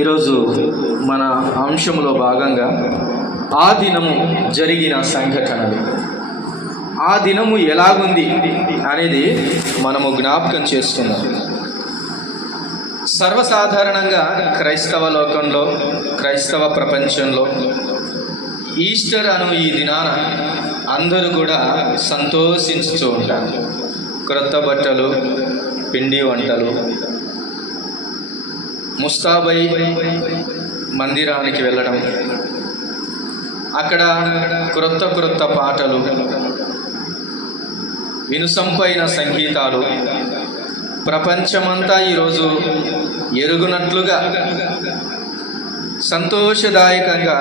ఈరోజు మన అంశంలో భాగంగా ఆ దినము జరిగిన సంఘటనలు, ఆ దినము ఎలాగుంది అనేది మనము జ్ఞాపకం చేసుకుందాం. సర్వసాధారణంగా క్రైస్తవ లోకంలో, క్రైస్తవ ప్రపంచంలో ఈస్టర్ అను ఈ దినాన అందరూ కూడా సంతోషించుతూ ఉంటారు. క్రొత్త బట్టలు, పిండి వంటలు, ముస్తాబై మందిరానికి వెళ్ళడం, అక్కడ క్రొత్త పాటలు, వినుసంపైన సంగీతాలు, ప్రపంచమంతా ఈరోజు ఎరుగునట్లుగా సంతోషదాయకంగా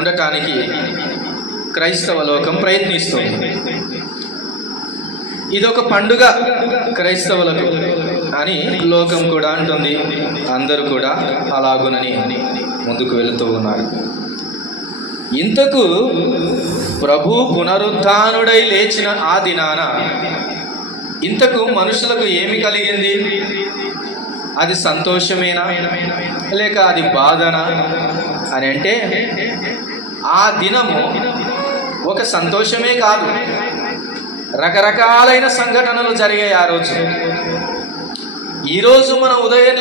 ఉండటానికి క్రైస్తవ లోకం ప్రయత్నిస్తుంది. ఇదొక పండుగ క్రైస్తవులకు అని లోకం కూడా అంటుంది. అందరూ కూడా అలాగునని ముందుకు వెళుతూ ఉన్నారు. ఇంతకు ప్రభు పునరుత్థానుడై లేచిన ఆ దినాన ఇంతకు మనుషులకు ఏమి కలిగింది? అది సంతోషమేనా లేక అది బాధనా అని అంటే, ఆ దినము ఒక సంతోషమే కాదు, రకరకాలైన సంఘటనలు జరిగాయి ఆ రోజు. ఈరోజు మనం ఉదయం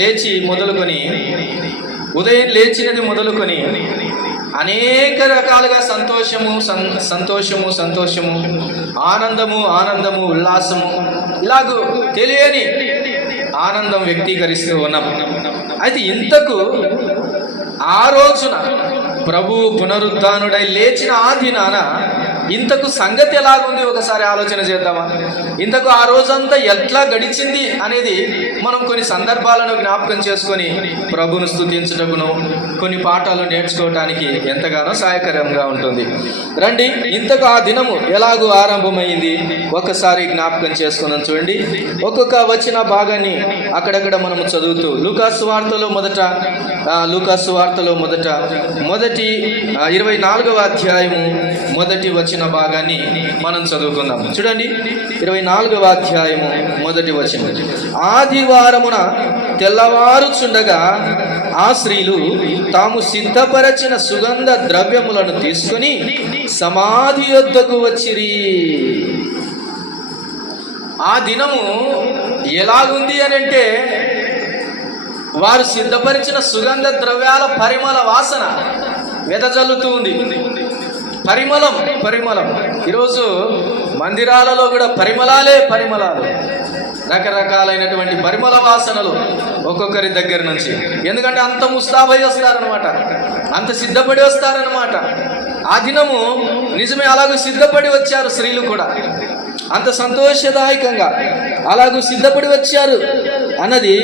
లేచి మొదలుకొని అనేక రకాలుగా సంతోషము, ఆనందము, ఉల్లాసము, ఇలాగూ తెలియని ఆనందం వ్యక్తీకరిస్తూ ఉన్నాం. అయితే ఇంతకు ఆ రోజున ప్రభు పునరుత్థానుడై లేచిన ఆ దినాన ఇంతకు సంగతి ఎలాగుంది ఒకసారి ఆలోచన చేద్దామా? ఇంతకు ఆ రోజంతా ఎట్లా గడిచింది అనేది మనం కొన్ని సందర్భాలను జ్ఞాపకం చేసుకొని ప్రభును స్తుతించుటకును, కొన్ని పాఠాలు నేర్చుకోవటానికి ఎంతగానో సహాయకరంగా ఉంటుంది. రండి, ఇంతకు ఆ దినము ఎలాగూ ఆరంభమైంది ఒకసారి జ్ఞాపకం చేసుకున్నాం. చూడండి, ఒక్కొక్క వచ్చిన భాగాన్ని అక్కడక్కడ మనము చదువుతూ లూకాసు వార్తలో మొదటి 24వ అధ్యాయము మొదటి వచన భాగాన్ని మనం చదువుకుందాం. చూడండి, 24వ అధ్యాయము మొదటి వచనం. ఆదివారమున తెల్లవారుచుండగా ఆ స్త్రీలు తాము సిద్ధపరచిన సుగంధ ద్రవ్యములను తీసుకుని సమాధి యొద్దకు వచ్చిరి. ఆ దినము ఎలాగుంది అని అంటే, వారు సిద్ధపరిచిన సుగంధ ద్రవ్యాల పరిమళ వాసన వెదజల్లుతూ ఉంది. పరిమళం. ఈరోజు మందిరాలలో కూడా పరిమళాలు, రకరకాలైనటువంటి పరిమళ వాసనలు ఒక్కొక్కరి దగ్గర నుంచి. ఎందుకంటే అంత ముస్తాబై వస్తారనమాట, అంత సిద్ధపడి వస్తారనమాట. ఆ దినము నిజమే అలాగూ సిద్ధపడి వచ్చారు స్త్రీలు కూడా, అంత సంతోషదాయకంగా అలాగూ సిద్ధపడి వచ్చారు అన్నది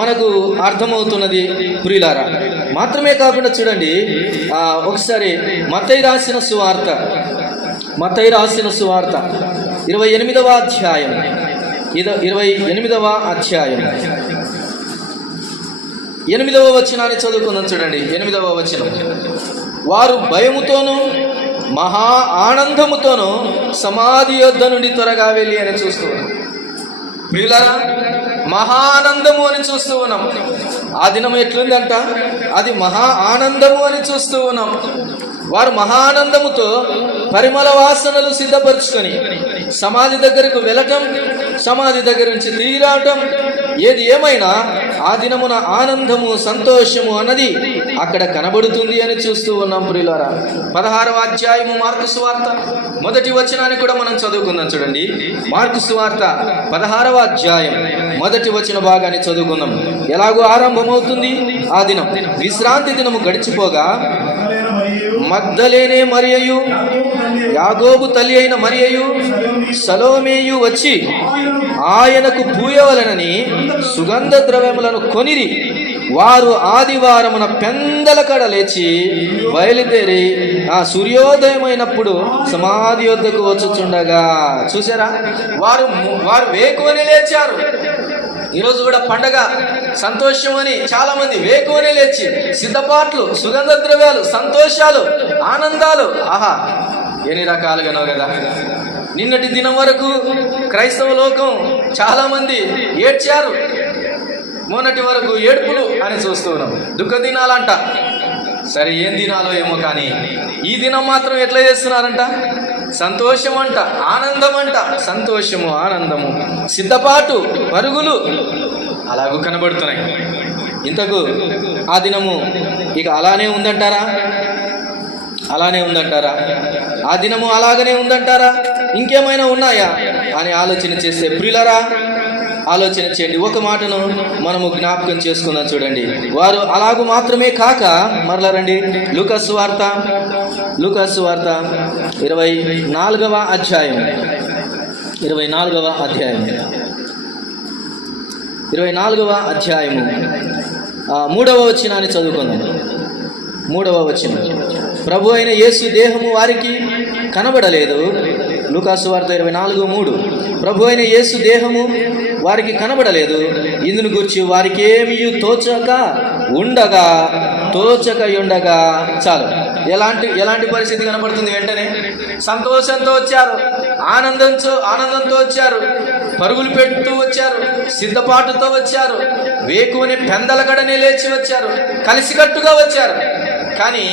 మనకు అర్థమవుతున్నది ప్రియులారా. మాత్రమే కాకుండా చూడండి, ఒకసారి మత్తయి రాసిన సువార్త 28వ అధ్యాయం 8వ వచనాన్ని చదువుకుందాం. చూడండి, 8వ వచనం. వారు భయముతోనూ మహా ఆనందముతోనూ సమాధి యొద్ద నుండి త్వరగా వెళ్ళి అని చూస్తూ ఉన్నాం. ప్రియులారా, మహా ఆనందము అని చూస్తూ ఉన్నాం. ఆ దినం ఎట్లుందంట? అది మహా ఆనందము అని చూస్తూ ఉన్నాం. వారు మహానందముతో పరిమళ వాసనలు సిద్ధపరుచుకొని సమాధి దగ్గరకు వెళ్ళటం, సమాధి దగ్గర నుంచి తిరిగి రావటం, ఏది ఏమైనా ఆ దినమున ఆనందము, సంతోషము అన్నది అక్కడ కనబడుతుంది అని చూస్తూ ఉన్నాం ప్రియులారా. 16వ అధ్యాయము మార్కు సువార్త మొదటి వచనాన్ని కూడా మనం చదువుకుందాం. చూడండి, మార్కు సువార్త 16వ అధ్యాయం మొదటి వచన భాగాన్ని చదువుకుందాం. ఎలాగో ఆరంభమవుతుంది ఆ దినం. విశ్రాంతి దినము గడిచిపోగా మగ్దలేనే మరియయు, యాగోబు తల్లి అయిన మరియయు, సలోమేయు వచ్చి ఆయనకు పూయవలెనని సుగంధ ద్రవ్యములను కొనిరి. వారు ఆదివారమున పెందల కడ లేచి బయలుదేరి ఆ సూర్యోదయమైనప్పుడు సమాధి యొద్దకు వచ్చుచుండగా. చూసారా, వారు వేకువని లేచారు. ఈరోజు కూడా పండగ, సంతోషం అని చాలా మంది వేకువని లేచి సిద్ధపాట్లు, సుగంధ ద్రవ్యాలు, సంతోషాలు, ఆనందాలు, ఆహా ఎన్ని రకాలుగానో కదా. నిన్నటి దినం వరకు క్రైస్తవ లోకం చాలా మంది ఏడ్చారు. మొన్నటి వరకు ఏడుపులు అని చూస్తూ ఉన్నాం. దుఃఖ దినాలంట. సరే ఏం దినాలో ఏమో, కానీ ఈ దినం మాత్రం ఎట్లా చేస్తున్నారంట? సంతోషం అంట, ఆనందం అంట, సంతోషము, ఆనందము, సిద్ధపాటు, పరుగులు అలాగూ కనబడుతున్నాయి. ఇంతకు ఆ దినము ఇక అలానే ఉందంటారా? అలానే ఉందంటారా? ఆ దినము అలాగనే ఉందంటారా? ఇంకేమైనా ఉన్నాయా అని ఆలోచన చేస్తే ప్రియులరా, ఆలోచన చేయండి. ఒక మాటను మనము జ్ఞాపకం చేసుకుందాం. చూడండి, వారు అలాగూ మాత్రమే కాక మరలా రండి, లూకాసు వార్త 24వ అధ్యాయం 24వ అధ్యాయము 3వ వచనాన్ని చదువుకుందాం. 3వ వచనం, ప్రభు అయిన యేసు దేహము వారికి కనబడలేదు. లూకాసు వార్త 24:3, ప్రభు అయిన యేసు దేహము వారికి కనబడలేదు, ఇందును గురించి వారికి ఏమీ తోచక ఉండగా చాలు. ఎలాంటి పరిస్థితి కనబడుతుంది? వెంటనే సంతోషంతో వచ్చారు, ఆనందంతో వచ్చారు, పరుగులు పెడుతూ వచ్చారు, సిద్ధపాటుతో వచ్చారు, వేకువని పెందలగడనే లేచి వచ్చారు, కలిసికట్టుగా వచ్చారు. కానీ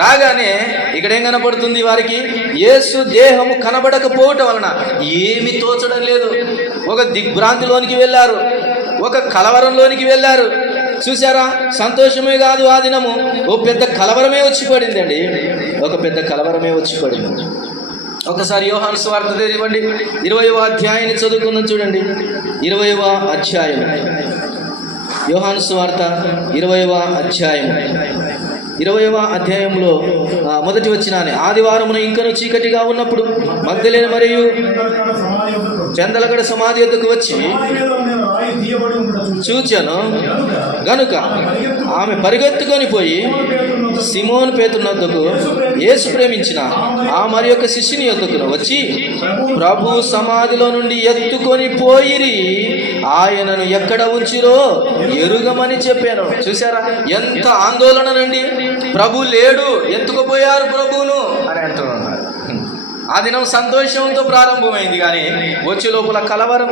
రాగానే ఇక్కడేం కనపడుతుంది? వారికి యేసు దేహము కనబడకపోవటం వలన ఏమి తోచడం లేదు. ఒక దిగ్భ్రాంతిలోనికి వెళ్ళారు, ఒక కలవరంలోనికి వెళ్ళారు. చూసారా? సంతోషమే కాదు, ఆ దినము ఓ పెద్ద కలవరమే వచ్చి పడిందండి. ఒక పెద్ద కలవరమే వచ్చి పడింది. ఒకసారి యోహాను సువార్త తెరవండి, 20వ అధ్యాయాన్ని చదువుకుందాం. చూడండి, 20వ అధ్యాయం, యోహాను సువార్త 20వ అధ్యాయం 20వ అధ్యాయంలో మొదటి వచనాన్ని, ఆదివారమున ఇంకను చీకటిగా ఉన్నప్పుడు మగ్దలేనే మరియు చందలగడ సమాధి యొద్దకు వచ్చి చూచాను గనుక ఆమె పరిగెత్తుకొని పోయి సిమోను పేతురు వద్దకు, యేసు ప్రేమించిన ఆ మరి యొక్క శిష్యుని యొద్దకు వచ్చి, ప్రభు సమాధిలో నుండి ఎత్తుకొని పోయిరి, ఆయనను ఎక్కడ ఉంచిరో ఎరుగమని చెప్పాను. చూసారా? ఎంత ఆందోళననండి. ప్రభు లేడు, ఎత్తుకుపోయారు ప్రభువును అని అంటున్నారు. ఆ దినం సంతోషంతో ప్రారంభమైంది, కానీ వచ్చే లోపల కలవరం,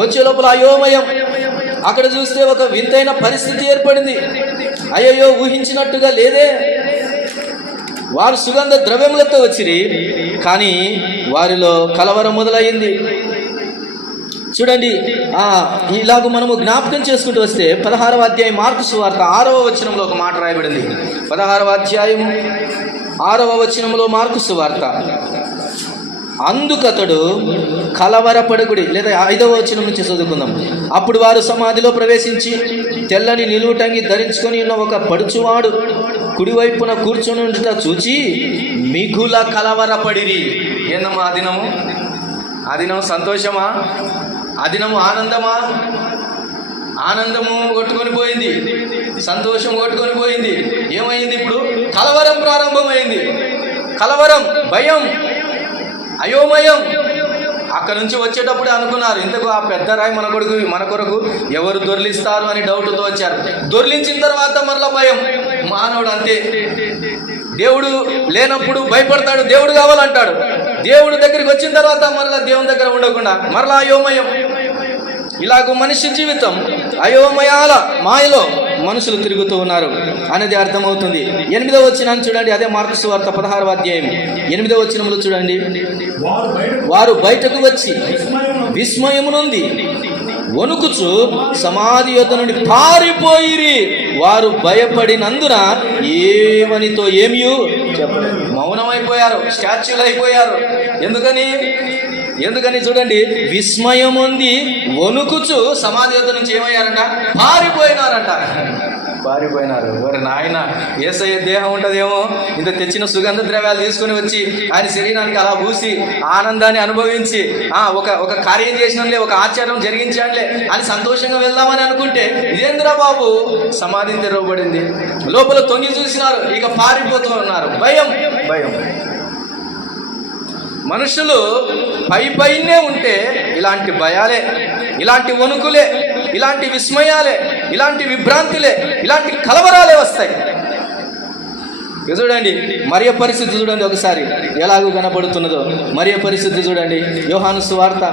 వచ్చే లోపల అయోమయం. అక్కడ చూస్తే ఒక వింతైన పరిస్థితి ఏర్పడింది. అయ్యయ్యో, ఊహించినట్టుగా లేదే. వారు సుగంధ ద్రవ్యములతో వచ్చిరి, కానీ వారిలో కలవరం మొదలయ్యింది. చూడండి, ఇలాగ మనము జ్ఞాపకం చేసుకుంటూ వస్తే 16వ అధ్యాయం మార్కు సువార్త 6వ వచనంలో ఒక మాట రాయబడింది. 16వ అధ్యాయం 6వ వచనంలో మార్కు సువార్త, అందుకతడు కలవరపడకుడి, లేదా 5వ వచనం నుంచి చదువుకుందాం. అప్పుడు వారు సమాధిలో ప్రవేశించి తెల్లని నిలువుటంగి ధరించుకొని ఉన్న ఒక పడుచువాడు కుడివైపున కూర్చొని ఉండుట చూచి మిగుల కలవరపడిరి. ఏందమ్మా ఆ దినము? ఆ దినం సంతోషమా? ఆ దినము ఆనందమా? ఆనందము కొట్టుకొని పోయింది, సంతోషం కొట్టుకొని పోయింది. ఏమైంది ఇప్పుడు? కలవరం ప్రారంభమైంది. కలవరం, భయం, అయోమయం. అక్కడ నుంచి వచ్చేటప్పుడు అనుకున్నారు, ఇంతకు ఆ పెద్ద రాయి మన కొరకు ఎవరు దొర్లిస్తారు అని డౌట్తో వచ్చారు. దొర్లించిన తర్వాత మరలా భయం. మానవుడు అంతే, దేవుడు లేనప్పుడు భయపడతాడు, దేవుడు కావాలంటాడు. దేవుడు దగ్గరికి వచ్చిన తర్వాత మరలా దేవుని దగ్గర ఉండకుండా మరలా అయోమయం. ఇలాగ మనిషి జీవితం అయోమయాల మాయలో మనుషులు తిరుగుతూ ఉన్నారు అనేది అర్థమవుతుంది. 8వ వచనాన్ని చూడండి, అదే మార్కు సువార్త 16వ అధ్యాయం 8వ వచనంలో చూడండి, వారు బయటకు వచ్చి విస్మయమునుంది వణుకుచు సమాధి యొద్ద నుండి పారిపోయిరి. వారు భయపడినందున ఏమనితో ఏమీ చెప్పలేదు, మౌనమైపోయారు, స్టాచ్యూలు అయిపోయారు. ఎందుకని చూడండి, విస్మయం ఉంది, వణుకుచు సమాధి యొద్ద నుంచి ఏమయ్యారంట? పారిపోయినారంట. వారి నాయన యేసయ్య దేహం ఉంటుందేమో, ఇంత తెచ్చిన సుగంధ ద్రవ్యాలు తీసుకుని వచ్చి ఆయన శరీరానికి అలా పూసి ఆనందాన్ని అనుభవించి ఒక కార్యం చేసినట్లే, ఒక ఆచారం జరిగించాలే అని సంతోషంగా వెళ్దామని అనుకుంటే ఇదేంద్రా బాబు, సమాధి తెరవబడింది. లోపల తొంగి చూసినారు, ఇక పారిపోతూ ఉన్నారు. భయం. మనుషులు పైనే ఉంటే ఇలాంటి భయాలే, ఇలాంటి వణుకులే, ఇలాంటి విస్మయాలే, ఇలాంటి విభ్రాంతులే, ఇలాంటి కలవరాలే వస్తాయి. చూడండి మరియ పరిస్థితి చూడండి ఒకసారి ఎలాగూ కనపడుతున్నదో. మరియ పరిస్థితి చూడండి. యోహాను సువార్త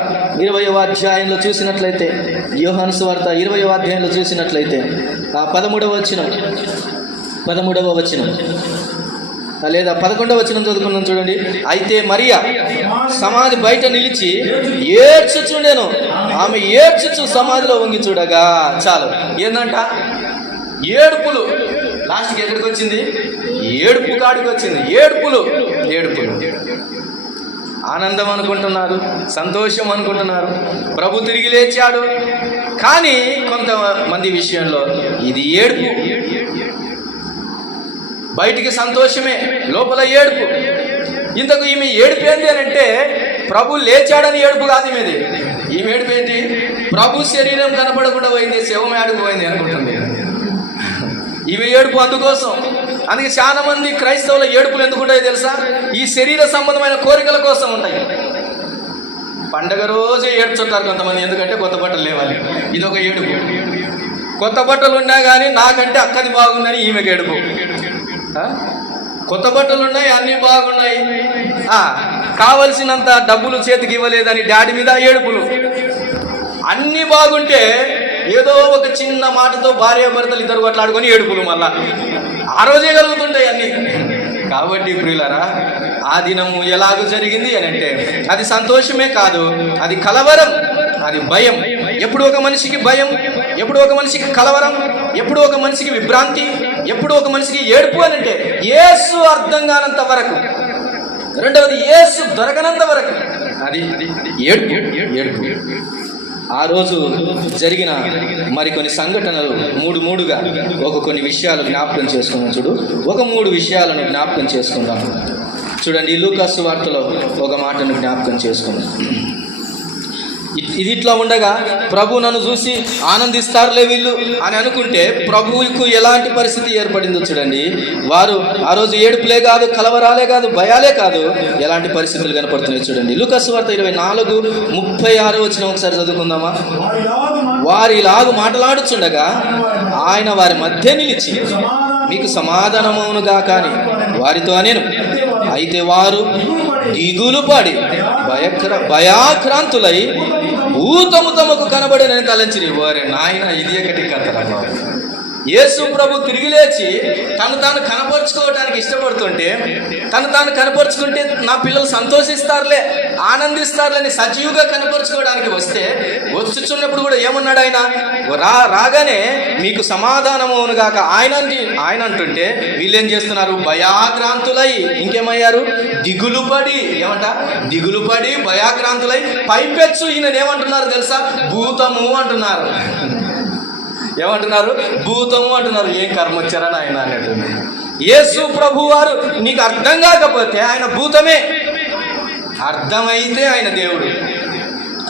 20వ అధ్యాయంలో చూసినట్లయితే, యోహాను సువార్త 20వ అధ్యాయంలో చూసినట్లయితే 13వ వచనం లేదా 11వ వచనం చదువుకున్నాం చూడండి. అయితే మరియా సమాధి బయట నిలిచి ఏడ్చుచుండెను. ఆమె ఏడ్చుచు సమాధిలో వంగి చూడగా, చాలు ఏందంట, ఏడుపులు. లాస్ట్కి ఎక్కడికి వచ్చింది? ఏడుపు కాడికి వచ్చింది. ఏడుపులు. ఆనందం అనుకుంటున్నారు, సంతోషం అనుకుంటున్నారు, ప్రభు తిరిగి లేచాడు. కానీ కొంతమంది విషయంలో ఇది ఏడుపు. బయటికి సంతోషమే, లోపల ఏడుపు. ఇంతకు ఈమె ఏడుపు ఏంటి అని అంటే, ప్రభు లేచాడని ఏడుపు కాదు ఈమెది. ఈమె ఏడుపు ఏంటి? ప్రభు శరీరం కనపడకుండా పోయింది, శవం ఏడుపు పోయింది అనుకుంటుంది ఈమె ఏడుపు. అందుకోసం అందుకే చాలా మంది క్రైస్తవుల ఏడుపులు ఎందుకుంటాయో తెలుసా? ఈ శరీర సంబంధమైన కోరికల కోసం ఉంటాయి. పండగ రోజే ఏడ్చుంటారు కొంతమంది, ఎందుకంటే కొత్త బట్టలు లేవాలి, ఇదొక ఏడుపు. కొత్త బట్టలు ఉన్నా కానీ నాకంటే అక్కది బాగుందని ఈమెకి ఏడుపు. కొత్త బట్టలు ఉన్నాయి, అన్నీ బాగున్నాయి, కావలసినంత డబ్బులు చేతికి ఇవ్వలేదని డాడీ మీద ఏడుపులు. అన్నీ బాగుంటే ఏదో ఒక చిన్న మాటతో భార్యాభర్తలు ఇద్దరు కొట్లాడుకొని ఏడుపులు మళ్ళా ఆ రోజే కలుగుతుంటాయి అన్నీ. కాబట్టి ప్రియులారా, ఆ దినము ఎలాగూ జరిగింది అని అంటే అది సంతోషమే కాదు, అది కలవరం, అది భయం. ఎప్పుడు ఒక మనిషికి భయం, ఎప్పుడు ఒక మనిషికి కలవరం, ఎప్పుడు ఒక మనిషికి విభ్రాంతి, ఎప్పుడు ఒక మనిషికి ఏడుపు అని అంటే యేసు అర్థం కానంత వరకు, రెండవది యేసు దొరకనంత వరకు అది ఏడుపు. ఆ రోజు జరిగిన మరికొన్ని సంఘటనలు మూడుగా కొన్ని విషయాలు జ్ఞాపకం చేసుకుందాం. ఒక 3 విషయాలను జ్ఞాపకం చేసుకుందాం. చూడండి, లూకా సువార్తలో ఒక మాటను జ్ఞాపకం చేసుకుందాం. ఇది ఇట్లా ఉండగా ప్రభు నన్ను చూసి ఆనందిస్తారులే వీళ్ళు అని అనుకుంటే ప్రభువుకు ఎలాంటి పరిస్థితి ఏర్పడిందో చూడండి. వారు ఆ రోజు ఏడుపులే కాదు, కలవరాలే కాదు, భయాలే కాదు, ఎలాంటి పరిస్థితులు కనపడుతున్నాయి చూడండి. లూకా సువార్త 24:36 వచనం ఒకసారి చదువుకుందామా. వారిలాగు మాట్లాడుచుండగా ఆయన వారి మధ్య నిలిచి మీకు సమాధానమవునుగా కానీ వారితో అనేను. అయితే వారు దిగులు పడి భయాక్రాంతులై భూతము తమకు కనబడినని తలంచిరి. వారి నాయన, ఇది ఒకటి కథ. యేసు ప్రభు తిరిగి లేచి తను తాను కనపరుచుకోవడానికి ఇష్టపడుతుంటే, తను తాను కనపరుచుకుంటే నా పిల్లలు సంతోషిస్తారులే, ఆనందిస్తారులే అని సజీవుగా కనపరుచుకోవడానికి వచ్చుచున్నప్పుడు కూడా ఏమన్నాడు ఆయన? రాగానే మీకు సమాధానమును గాక ఆయన అంటుంటే వీళ్ళేం చేస్తున్నారు? భయాక్రాంతులై ఇంకేమయ్యారు? దిగులుపడి. దిగులుపడి భయాక్రాంతులై పైపెచ్చు ఈయన ఏమంటున్నారు తెలుసా? భూతము అంటున్నారు. ఏమంటున్నారు? భూతము అంటున్నారు. ఏం కర్మ వచ్చారని ఆయన అన్నట్టు. యేసు ప్రభు వారు నీకు అర్థం కాకపోతే ఆయన భూతమే, అర్థమైతే ఆయన దేవుడు.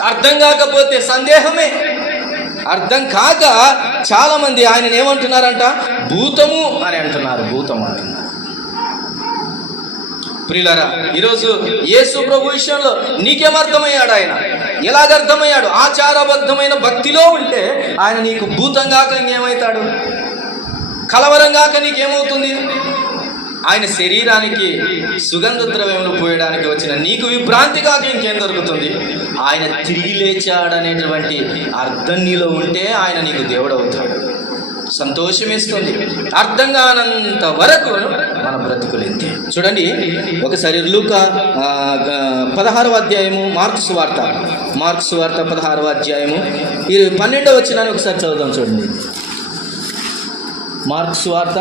అర్థం కాకపోతే సందేహమే. అర్థం కాక చాలా మంది ఆయన ఏమంటున్నారంట? భూతము అని అంటున్నారు. భూతం అంటున్నారు. ప్రియులారా, ఈరోజు యేసు ప్రభు విషయంలో నీకేమర్థమయ్యాడు? ఆయన ఎలాగర్థమయ్యాడు? ఆచారబద్ధమైన భక్తిలో ఉంటే ఆయన నీకు భూతం కాక ఇంకేమవుతాడు? కలవరం కాక నీకేమవుతుంది? ఆయన శరీరానికి సుగంధ ద్రవ్యములు పోయడానికి వచ్చిన నీకు విభ్రాంతి కాక ఇంకేం దొరుకుతుంది? ఆయన తిరిగి లేచాడనేటువంటి అర్థం నీలో ఉంటే ఆయన నీకు దేవుడు అవుతాడు. సంతోషమేస్తుంది. అర్థం కానంత వరకు మన బ్రతుకులు ఇంతే. చూడండి, ఒకసారి లూకా 16వ అధ్యాయము, మార్కు సువార్త 16వ అధ్యాయము 12వ వచనాన్ని ఒకసారి చదువుదాం. చూడండి, మార్కు సువార్త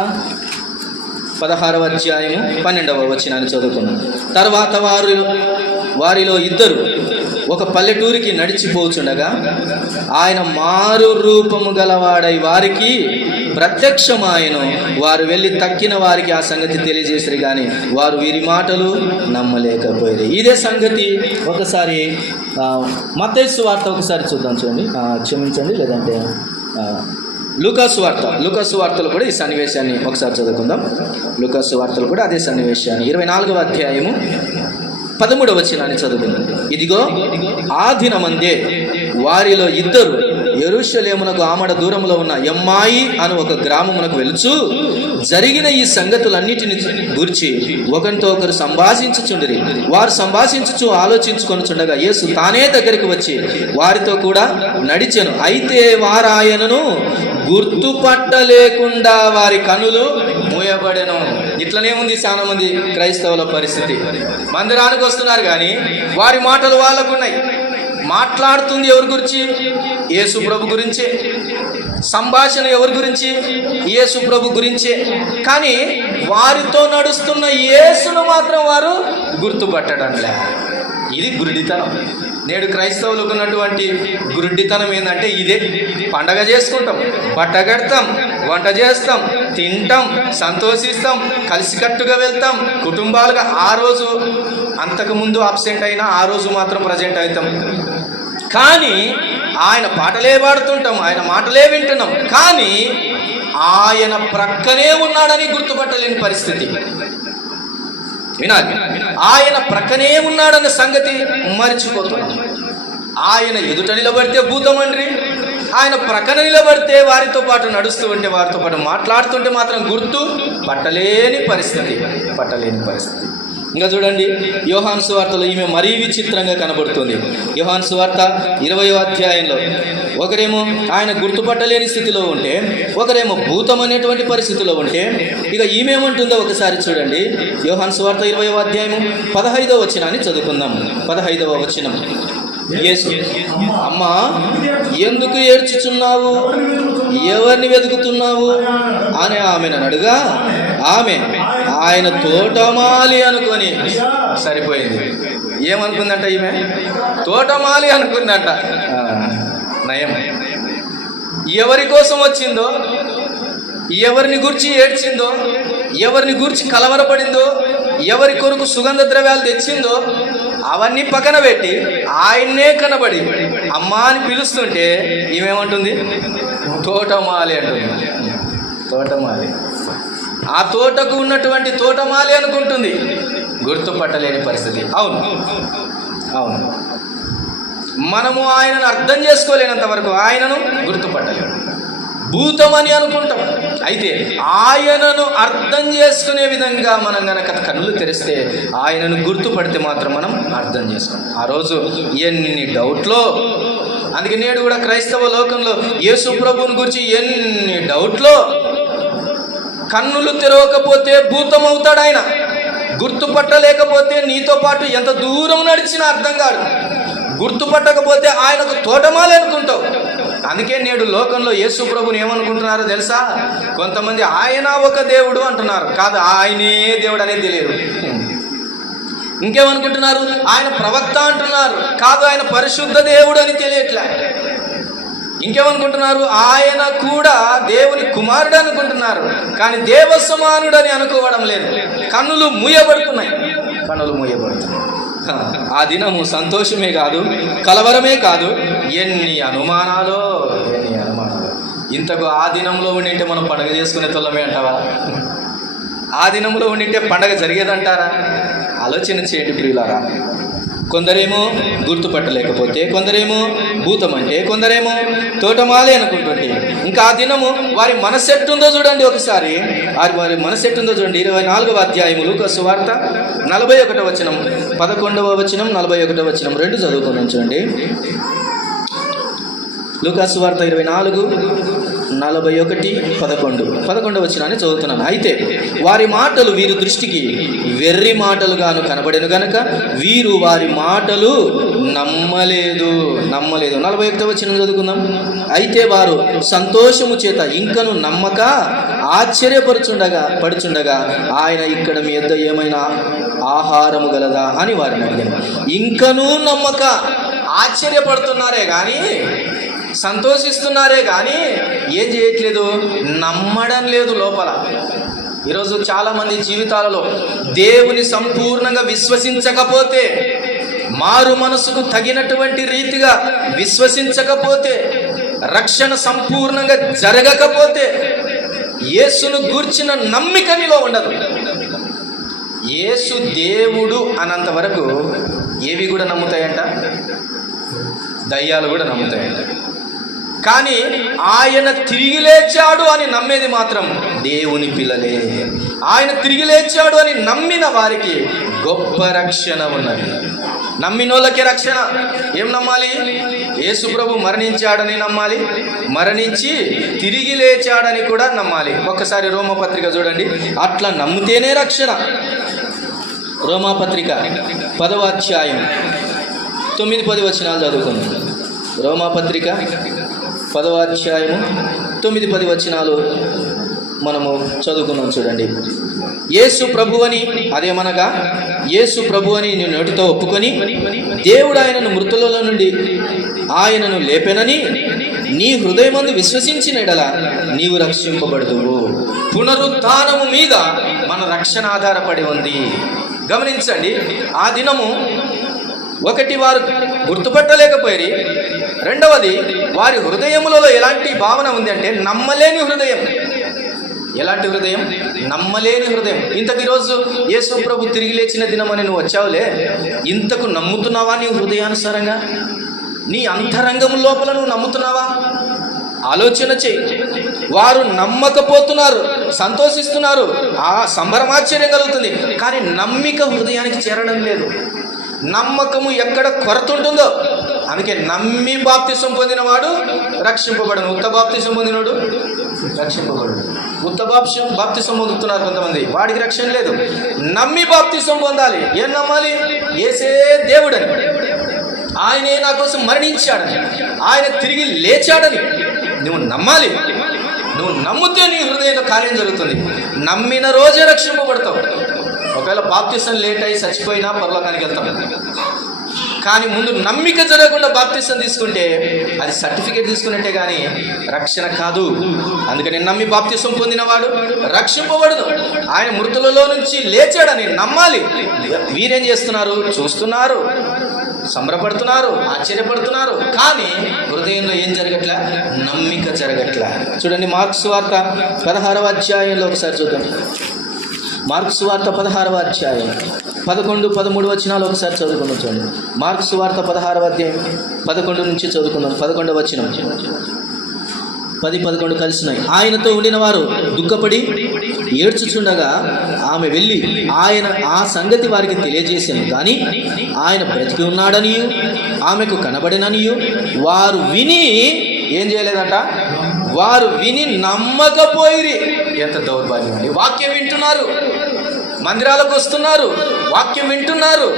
16వ అధ్యాయము 12వ వచనాన్ని చదువుకున్నాం. తర్వాత వారిలో ఇద్దరు ఒక పల్లెటూరికి నడిచిపోచుండగా ఆయన మారు రూపము గలవాడై వారికి ప్రత్యక్షమాయను. వారు వెళ్ళి తక్కిన వారికి ఆ సంగతి తెలియజేసారు, కానీ వారు వీరి మాటలు నమ్మలేకపోయారు. ఇదే సంగతి ఒకసారి మత్తయి సువార్త ఒకసారి చూద్దాం. చూడండి, క్షమించండి, లేదంటే లూకా సువార్తలో కూడా ఈ సన్నివేశాన్ని ఒకసారి చదువుకుందాం. లూకా సువార్తలో కూడా అదే సన్నివేశాన్ని 24వ అధ్యాయము 13వ వచనాన్ని చదువుకుందాం. ఇదిగో ఆ దినమందే వారిలో ఇద్దరు యెరూషలేమునకు ఆమడ దూరములో ఉన్న ఎమ్మాయి అను ఒక గ్రామమునకు వెలుచు జరిగిన ఈ సంగతులన్నిటిని గురించి ఒకరితో ఒకరు సంభాషించుచుండిరి. వారు సంభాషించుచు ఆలోచించుకొనుచుండగా యేసు తానే దగ్గరికి వచ్చి వారితో కూడా నడిచెను. అయితే వారాయనను గుర్తుపట్టలేకుండా వారి కనులు మూయబడెను. ఇట్లనే ఉంది చాలా మంది క్రైస్తవుల పరిస్థితి. మందిరానికి వస్తున్నారు కానీ వారి మాటలు వాళ్ళకున్నాయి. మాట్లాడుతుంది ఎవరి గురించి? యేసు ప్రభు గురించే. సంభాషణ ఎవరి గురించి? యేసు ప్రభు గురించే. కానీ వారితో నడుస్తున్న యేసును మాత్రం వారు గుర్తుపట్టడం లేదు. ఇది గురుడితనం. నేడు క్రైస్తవులకు ఉన్నటువంటి గురుడితనం ఏంటంటే ఇదే. పండగ చేసుకుంటాం, బట్ట కడతాం, వంట చేస్తాం, తింటాం, సంతోషిస్తాం, కలిసికట్టుగా వెళ్తాం కుటుంబాలుగా. ఆ రోజు అంతకుముందు అబ్సెంట్ అయినా ఆ రోజు మాత్రం ప్రజెంట్ అవుతాం. కానీ ఆయన పాటలే పాడుతుంటాం, ఆయన మాటలే వింటున్నాం, కానీ ఆయన ప్రక్కనే ఉన్నాడని గుర్తుపట్టలేని పరిస్థితి. వినాలి, ఆయన ప్రక్కనే ఉన్నాడన్న సంగతి మర్చిపోతున్నాం. ఆయన ఎదుట నిలబడితే భూతమండ్రి, ఆయన ప్రక్కన నిలబడితే వారితో పాటు నడుస్తూ ఉంటే, వారితో పాటు మాట్లాడుతుంటే మాత్రం గుర్తు పట్టలేని పరిస్థితి. ఇంకా చూడండి, యోహాను సువార్తలో ఈమె మరీ విచిత్రంగా కనబడుతుంది. యోహాను సువార్త 20వ అధ్యాయంలో ఒకరేమో ఆయన గుర్తుపట్టలేని స్థితిలో ఉంటే, ఒకరేమో భూతం అనేటువంటి పరిస్థితిలో ఉంటే, ఇక ఈమెమంటుందో ఒకసారి చూడండి. యోహాను సువార్త 20వ అధ్యాయము 15వ వచనాన్ని చదువుకుందాం. 15వ వచనం. యేసు, అమ్మా ఎందుకు ఏడ్చుచున్నావు, ఎవరిని వెతుకుతున్నావు అని ఆమెను అడుగా, ఆమె ఆయన తోటమాలి అనుకొని సరిపోయింది. ఏమనుకుందంట ఈమె? తోటమాలి అనుకుందంట. నయం. ఎవరి కోసం వచ్చిందో, ఎవరిని గూర్చి ఏడ్చిందో, ఎవరిని గూర్చి కలవరపడిందో, ఎవరి కొరకు సుగంధ ద్రవ్యాలు తెచ్చిందో అవన్నీ పక్కన పెట్టి ఆయన్నే కనబడి అమ్మా అని పిలుస్తుంటే ఈమెమంటుంది? తోటమాలి అంటుంది. తోటమాలి. ఆ తోటకు ఉన్నటువంటి తోటమాలి అనుకుంటుంది. గుర్తుపట్టలేని పరిస్థితి. అవును, మనము ఆయనను అర్థం చేసుకోలేనంత వరకు ఆయనను గుర్తుపట్టలేము. భూతమని అనుకుంటాం. అయితే ఆయనను అర్థం చేసుకునే విధంగా మనం గనక కన్నులు తెరిస్తే, ఆయనను గుర్తుపడితే మాత్రం మనం అర్థం చేసుకుంటాం. ఆ రోజు ఎన్ని డౌట్లో. అందుకే నేడు కూడా క్రైస్తవ లోకంలో యేసు ప్రభువుని గురించి ఎన్ని డౌట్లో. కన్నులు తెరవకపోతే భూతం అవుతాడు ఆయన. గుర్తుపట్టలేకపోతే నీతో పాటు ఎంత దూరం నడిచినా అర్థం కాదు. గుర్తుపట్టకపోతే ఆయనకు తోటమాలి అనుకుంటావు. అందుకే నేడు లోకంలో యేసు ప్రభుని ఏమనుకుంటున్నారో తెలుసా? కొంతమంది ఆయన ఒక దేవుడు అంటున్నారు. కాదు, ఆయనే దేవుడు అనేది తెలియదు. ఇంకేమనుకుంటున్నారు? ఆయన ప్రవక్త అంటున్నారు. కాదు, ఆయన పరిశుద్ధ దేవుడు అని తెలియట్లే. ఇంకేమనుకుంటున్నారు? ఆయన కూడా దేవుని కుమారుడు అనుకుంటున్నారు. కానీ దేవ సమానుడు అని అనుకోవడం లేదు. కన్నులు మూయబడుతున్నాయి. ఆ దినము సంతోషమే కాదు, కలవరమే కాదు, ఎన్ని అనుమానాలు. ఇంతకు ఆ దినంలో ఉండింటే మనం పండగ చేసుకునే తొల్లమే అంటావా? ఆ దినంలో ఉండింటే పండగ జరిగేదంటారా? ఆలోచన చేయండి ప్రియులారా. కొందరేమో గుర్తుపట్టలేకపోతే, కొందరేమో భూతం అంటే, కొందరేమో తోటమాలి అనుకుంటుంటే, ఇంకా ఆ దినము వారి మనసెట్టుందో చూడండి. ఒకసారి వారి మనసెట్టుందో చూడండి. 24వ అధ్యాయము లూకా సువార్త 41వ వచనం, 11వ వచనం, 41వ వచనం 2 చదువుకొని చూడండి. లూకా సువార్త 24, 41, 11వ వచనాన్ని చదువుతున్నాను. అయితే వారి మాటలు వీరి దృష్టికి వెర్రి మాటలుగాను కనబడెను గనక వీరు వారి మాటలు నమ్మలేదు. 41వ వచనం చదువుకుందాం. అయితే వారు సంతోషము చేత ఇంకను నమ్మక పడుచుండగా ఆయన ఇక్కడ మీ యొద్ద ఏమైనా ఆహారము గలదా అని వారిని అడిగారు. ఇంకనూ నమ్మక ఆశ్చర్యపడుతున్నారే కానీ, సంతోషిస్తున్నారే కానీ ఏం చేయట్లేదు, నమ్మడం లేదు లోపల. ఈరోజు చాలామంది జీవితాలలో దేవుని సంపూర్ణంగా విశ్వసించకపోతే, మారు మనసుకు తగినటువంటి రీతిగా విశ్వసించకపోతే, రక్షణ సంపూర్ణంగా జరగకపోతే, యేసును గూర్చిన నమ్మిక నీలో ఉండదు. యేసు దేవుడు అన్నంత వరకు ఏవి కూడా నమ్ముతాయంట? దయ్యాలు కూడా నమ్ముతాయంట. కానీ ఆయన తిరిగి లేచాడు అని నమ్మేది మాత్రం దేవుని పిల్లలే. ఆయన తిరిగి లేచాడు అని నమ్మిన వారికి గొప్ప రక్షణ ఉన్నది. నమ్మినోళ్ళకే రక్షణ. ఏం నమ్మాలి? యేసు ప్రభు మరణించాడని నమ్మాలి, మరణించి తిరిగి లేచాడని కూడా నమ్మాలి. ఒక్కసారి రోమపత్రిక చూడండి, అట్లా నమ్మితేనే రక్షణ. రోమాపత్రిక 10వ అధ్యాయం 9-10 వచనాలు చదువుకుందాం. రోమాపత్రిక 10వ అధ్యాయము 9-10 వచనాలు మనము చదువుకున్నాం. చూడండి, యేసు ప్రభువని, అదేమనగా యేసు ప్రభువని నీ నోటితో ఒప్పుకొని దేవుడు ఆయనను మృతులలో నుండి ఆయనను లేపెనని నీ హృదయమందు విశ్వసించిన ఎడల నీవు రక్షింపబడుదువు. పునరుత్థానము మీద మన రక్షణ ఆధారపడి ఉంది. గమనించండి, ఆ దినము ఒకటి వారు గుర్తుపట్టలేకపోయి, రెండవది వారి హృదయములలో ఎలాంటి భావన ఉంది అంటే నమ్మలేని హృదయం. ఎలాంటి హృదయం? నమ్మలేని హృదయం. ఇంతకు ఈరోజు యేసు ప్రభు తిరిగి లేచిన దినమని నువ్వు వచ్చావులే, ఇంతకు నమ్ముతున్నావా నీ హృదయానుసారంగా? నీ అంతరంగం లోపల నువ్వు నమ్ముతున్నావా? ఆలోచన చెయ్యి. వారు నమ్మకపోతున్నారు, సంతోషిస్తున్నారు, ఆ సంభ్రమాశ్చర్యం కలుగుతుంది, కానీ నమ్మిక హృదయానికి చేరడం లేదు. నమ్మకము ఎక్కడ కొరత ఉంటుందో, అందుకే నమ్మి బాప్తిసం పొందినవాడు రక్షింపబడను, ఉత్త బాప్తిసం పొందినవాడు రక్షింపబడను. ఉత్త బాప్తిసం పొందుతున్నారు కొంతమంది, వాడికి రక్షణ లేదు. నమ్మి బాప్తిసం పొందాలి. ఏం నమ్మాలి? యేసే దేవుడని, ఆయనే నా కోసం మరణించాడని, ఆయన తిరిగి లేచాడని నువ్వు నమ్మాలి. నువ్వు నమ్మితే నీ హృదయంలో కార్యం జరుగుతుంది. నమ్మిన రోజే రక్షింపబడతావు. ఒకవేళ బాప్తిసం లేట్ అయి చచ్చిపోయినా పరలోకానికి వెళ్తాం. కానీ ముందు నమ్మిక జరగకుండా బాప్తిసం తీసుకుంటే అది సర్టిఫికేట్ తీసుకున్నట్టే కానీ రక్షణ కాదు. అందుకని నమ్మి బాప్తిసం పొందినవాడు రక్షింపబడదు. ఆయన మృతులలో నుంచి లేచాడని నమ్మాలి. వీరేం చేస్తున్నారు? చూస్తున్నారు, సంబరపడుతున్నారు, ఆశ్చర్యపడుతున్నారు, కానీ హృదయంలో ఏం జరగట్లా? నమ్మిక జరగట్లా. చూడండి, మార్కు సువార్త 16వ అధ్యాయంలో ఒకసారి చూద్దాం. మార్కు సువార్త 16వ అధ్యాయం 11-13 వచనాలు ఒకసారి చదువుకుందాం. చూడండి, మార్కు సువార్త 16వ అధ్యాయం 11 నుంచి చదువుకుందాం. 11వ వచనం, 10-11 కలిసినాయి. ఆయనతో ఉండిన వారు దుఃఖపడి ఏడ్చుచుండగా ఆమె వెళ్ళి ఆయన ఆ సంగతి వారికి తెలియజేసాను. కానీ ఆయన బ్రతికి ఉన్నాడనియు ఆమెకు కనబడిననియు వారు విని ఏం చేయలేదట? వారు విని నమ్మకపోయిరి. ఎంత దౌర్భాగ్యం అండి! వాక్యం వింటున్నారు, మందిరాలకు వస్తున్నారు, వాక్యం వింటున్నారు,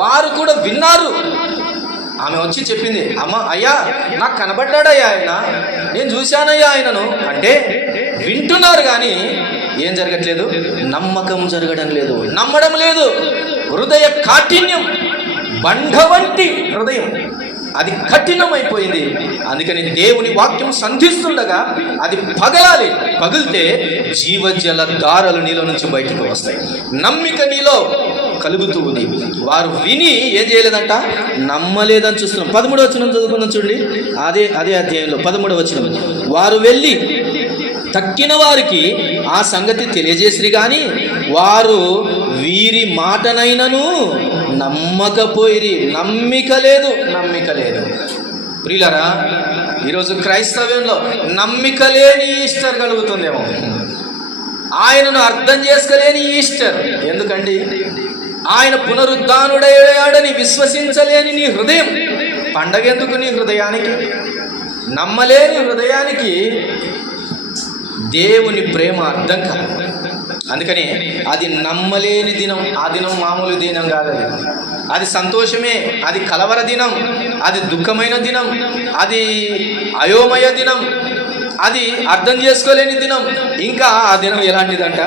వారు కూడా విన్నారు. ఆమె వచ్చి చెప్పింది, అమ్మ, అయ్యా నాకు కనబడ్డాడయ్యా ఆయన, నేను చూశానయ్యా ఆయనను అంటే. వింటున్నారు కానీ ఏం జరగట్లేదు? నమ్మకం జరగడం లేదు, నమ్మడం లేదు. హృదయ కాఠిన్యం, బండ వంటి హృదయం, అది కఠినమైపోయింది. అందుకని దేవుని వాక్యం సంధిస్తుండగా అది పగలాలి. పగిలితే జీవజల దారాలు నీలో నుంచి బయటకు వస్తాయి. నమ్మిక నీలో కలుగుతూ ఉంది. వారు విని ఏం చేయలేదంట? నమ్మలేదని చూస్తున్నాం. 13వ వచనం చదువుకుందాం. చూడండి, అదే అధ్యాయంలో 13వ వచనం, వారు వెళ్ళి తక్కిన వారికి ఆ సంగతి తెలియజేసిరి కానీ వారు వీరి మాటనైనను నమ్మకపోయిరి. నమ్మిక లేదు. ప్రియులారా, ఈరోజు క్రైస్తవ్యంలో నమ్మిక లేని ఈస్టర్ కలుగుతుందేమో. ఆయనను అర్థం చేసుకోలేని ఈస్టర్. ఎందుకండి? ఆయన పునరుద్ధానుడయ్యాడని విశ్వసించలేని నీ హృదయం. పండగ ఎందుకు నీ హృదయానికి? నమ్మలేని హృదయానికి దేవుని ప్రేమ అర్థం కాదు. అందుకని అది నమ్మలేని దినం. ఆ దినం మామూలు దినం కాదు. అది సంతోషమే, అది కలవర దినం, అది దుఃఖమైన దినం, అది అయోమయ దినం, అది అర్థం చేసుకోలేని దినం. ఇంకా ఆ దినం ఎలాంటిదంట?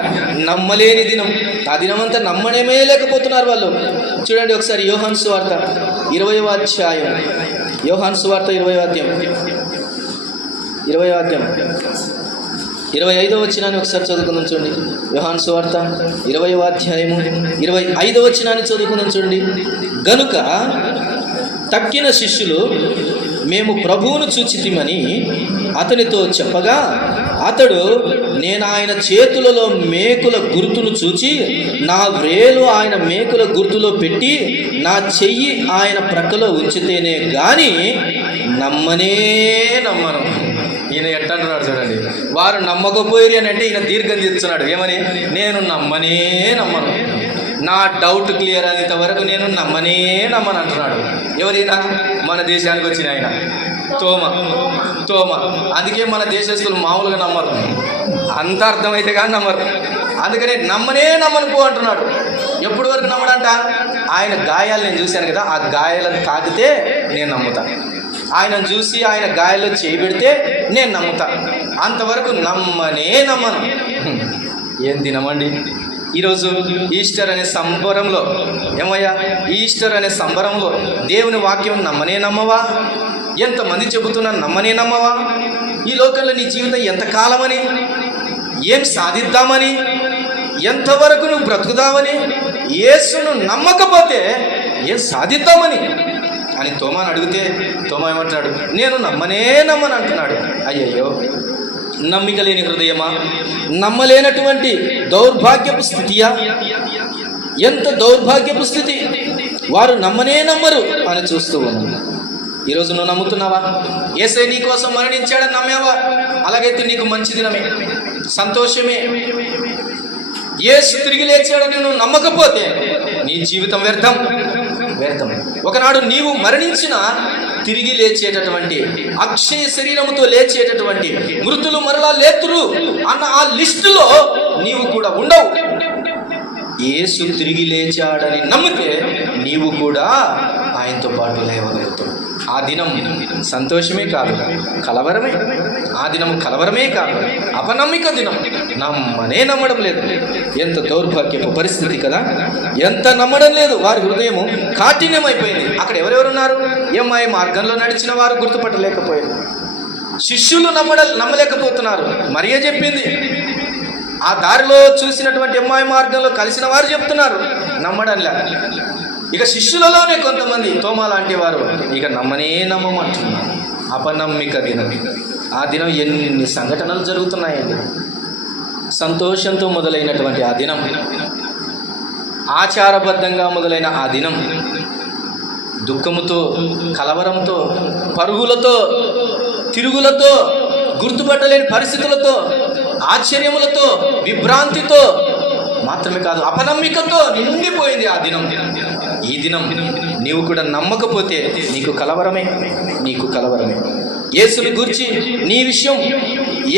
నమ్మలేని దినం. ఆ దినం అంతా నమ్మడమే లేకపోతున్నారు వాళ్ళు. చూడండి ఒకసారి యోహాను సువార్త 20వ అధ్యాయం, యోహాను సువార్త 20వ అధ్యాయం 25వ వచనాన్ని ఒకసారి చదువుకుందాం. చూడండి, యోహాను సువార్త 20వ అధ్యాయము 25వ వచనాన్ని చదువుకుందాం. చూడండి, గనుక తక్కిన శిష్యులు మేము ప్రభువును చూచితిమని అతనితో చెప్పగా అతడు, నేను ఆయన చేతులలో మేకుల గుర్తును చూచి నా వ్రేలు ఆయన మేకుల గుర్తులో పెట్టి నా చెయ్యి ఆయన ప్రక్కలో ఉంచితేనే గాని నమ్మను. ఈయన ఎట్ట అంటున్నాడు చూడండి, వారు నమ్మకపోయి అని అంటే ఈయన దీర్ఘం తీర్చున్నాడు. ఏమని? నేను నమ్మను, నా డౌట్ క్లియర్ అయినంత వరకు నేను నమ్మను అంటున్నాడు. ఎవరైనా? మన దేశానికి వచ్చిన ఆయన తోమ. అందుకే మన దేశస్తులు మామూలుగా నమ్మరు, అంత అర్థమైతే కానీ నమ్మరు. అందుకని నమ్మను పో అంటున్నాడు. ఎప్పటి వరకు నమ్మడంట? ఆయన గాయాలు నేను చూశాను కదా, ఆ గాయాలను తాకితే నేను నమ్ముతా. ఆయనను చూసి ఆయన గాయాల్లో చేయబెడితే నేను నమ్ముతా. అంతవరకు నమ్మను. ఏం దినమండి ఈరోజు! ఈస్టర్ అనే సంబరంలో, ఏమయ్యా, ఈస్టర్ అనే సంబరంలో దేవుని వాక్యం నమ్మవా? ఎంతమంది చెబుతున్నా నమ్మవా? ఈ లోకంలో నీ జీవితం ఎంతకాలమని, ఏం సాధిద్దామని, ఎంతవరకు నువ్వు బ్రతుకుదామని, యేసును నమ్మకపోతే ఏం సాధిద్దామని అని తోమాను అడిగితే తోమా ఏమంటున్నాడు? నేను నమ్మను అంటున్నాడు. అయ్యయ్యో, నమ్మిక లేని హృదయమా, నమ్మలేనటువంటి దౌర్భాగ్యపు స్థితియా! ఎంత దౌర్భాగ్యపు స్థితి! వారు నమ్మరు అని చూస్తూ ఉన్నాను. ఈరోజు నువ్వు నమ్ముతున్నావా? యేసయ్య నీ కోసం మరణించాడని నమ్మావా? అలాగైతే నీకు మంచి దినమే, సంతోషమే. యేసు తిరిగి లేచాడని నువ్వు నమ్మకపోతే నీ జీవితం వ్యర్థం. ఒకనాడు నీవు మరణించిన తిరిగి లేచేటటువంటి, అక్షయ శరీరముతో లేచేటటువంటి, మృతులు మరలా లేతురు అన్న ఆ లిస్టులో నీవు కూడా ఉండవు. యేసు తిరిగి లేచాడని నమ్మితే నీవు కూడా ఆయనతో పాటు లేవగలుగుతావు. ఆ దినం సంతోషమే కాదు, కలవరమే. ఆ దినం కలవరమే కాదు, అపనమ్మిక దినం. నమ్మడం లేదు. ఎంత దౌర్భాగ్యపు పరిస్థితి కదా! ఎంత నమ్మడం లేదు. వారి హృదయము కాఠిన్యమైపోయింది. అక్కడ ఎవరెవరున్నారు? ఏమాయి మార్గంలో నడిచిన వారు గుర్తుపట్టలేకపోయారు. శిష్యులు నమ్మలేకపోతున్నారు. మరియే చెప్పింది. ఆ దారిలో చూసినటువంటి ఎమ్మాయి మార్గంలో కలిసిన వారు చెప్తున్నారు నమ్మడంలా. ఇక శిష్యులలోనే కొంతమంది తోమా లాంటి వారు ఇక నమ్మమంటున్నారు. అపనమ్మిక దినం. ఆ దినం ఎన్ని సంఘటనలు జరుగుతున్నాయండి. సంతోషంతో మొదలైనటువంటి ఆ దినం, ఆచారబద్ధంగా మొదలైన ఆ దినం దుఃఖముతో, కలవరంతో, పరుగులతో, తిరుగులతో, గుర్తుపట్టలేని పరిస్థితులతో, ఆశ్చర్యములతో, విభ్రాంతితో మాత్రమే కాదు, అపనమ్మికతో నిండిపోయింది ఆ దినం. ఈ దినం నీవు కూడా నమ్మకపోతే నీకు కలవరమే. యేసుని గూర్చి నీ విషయం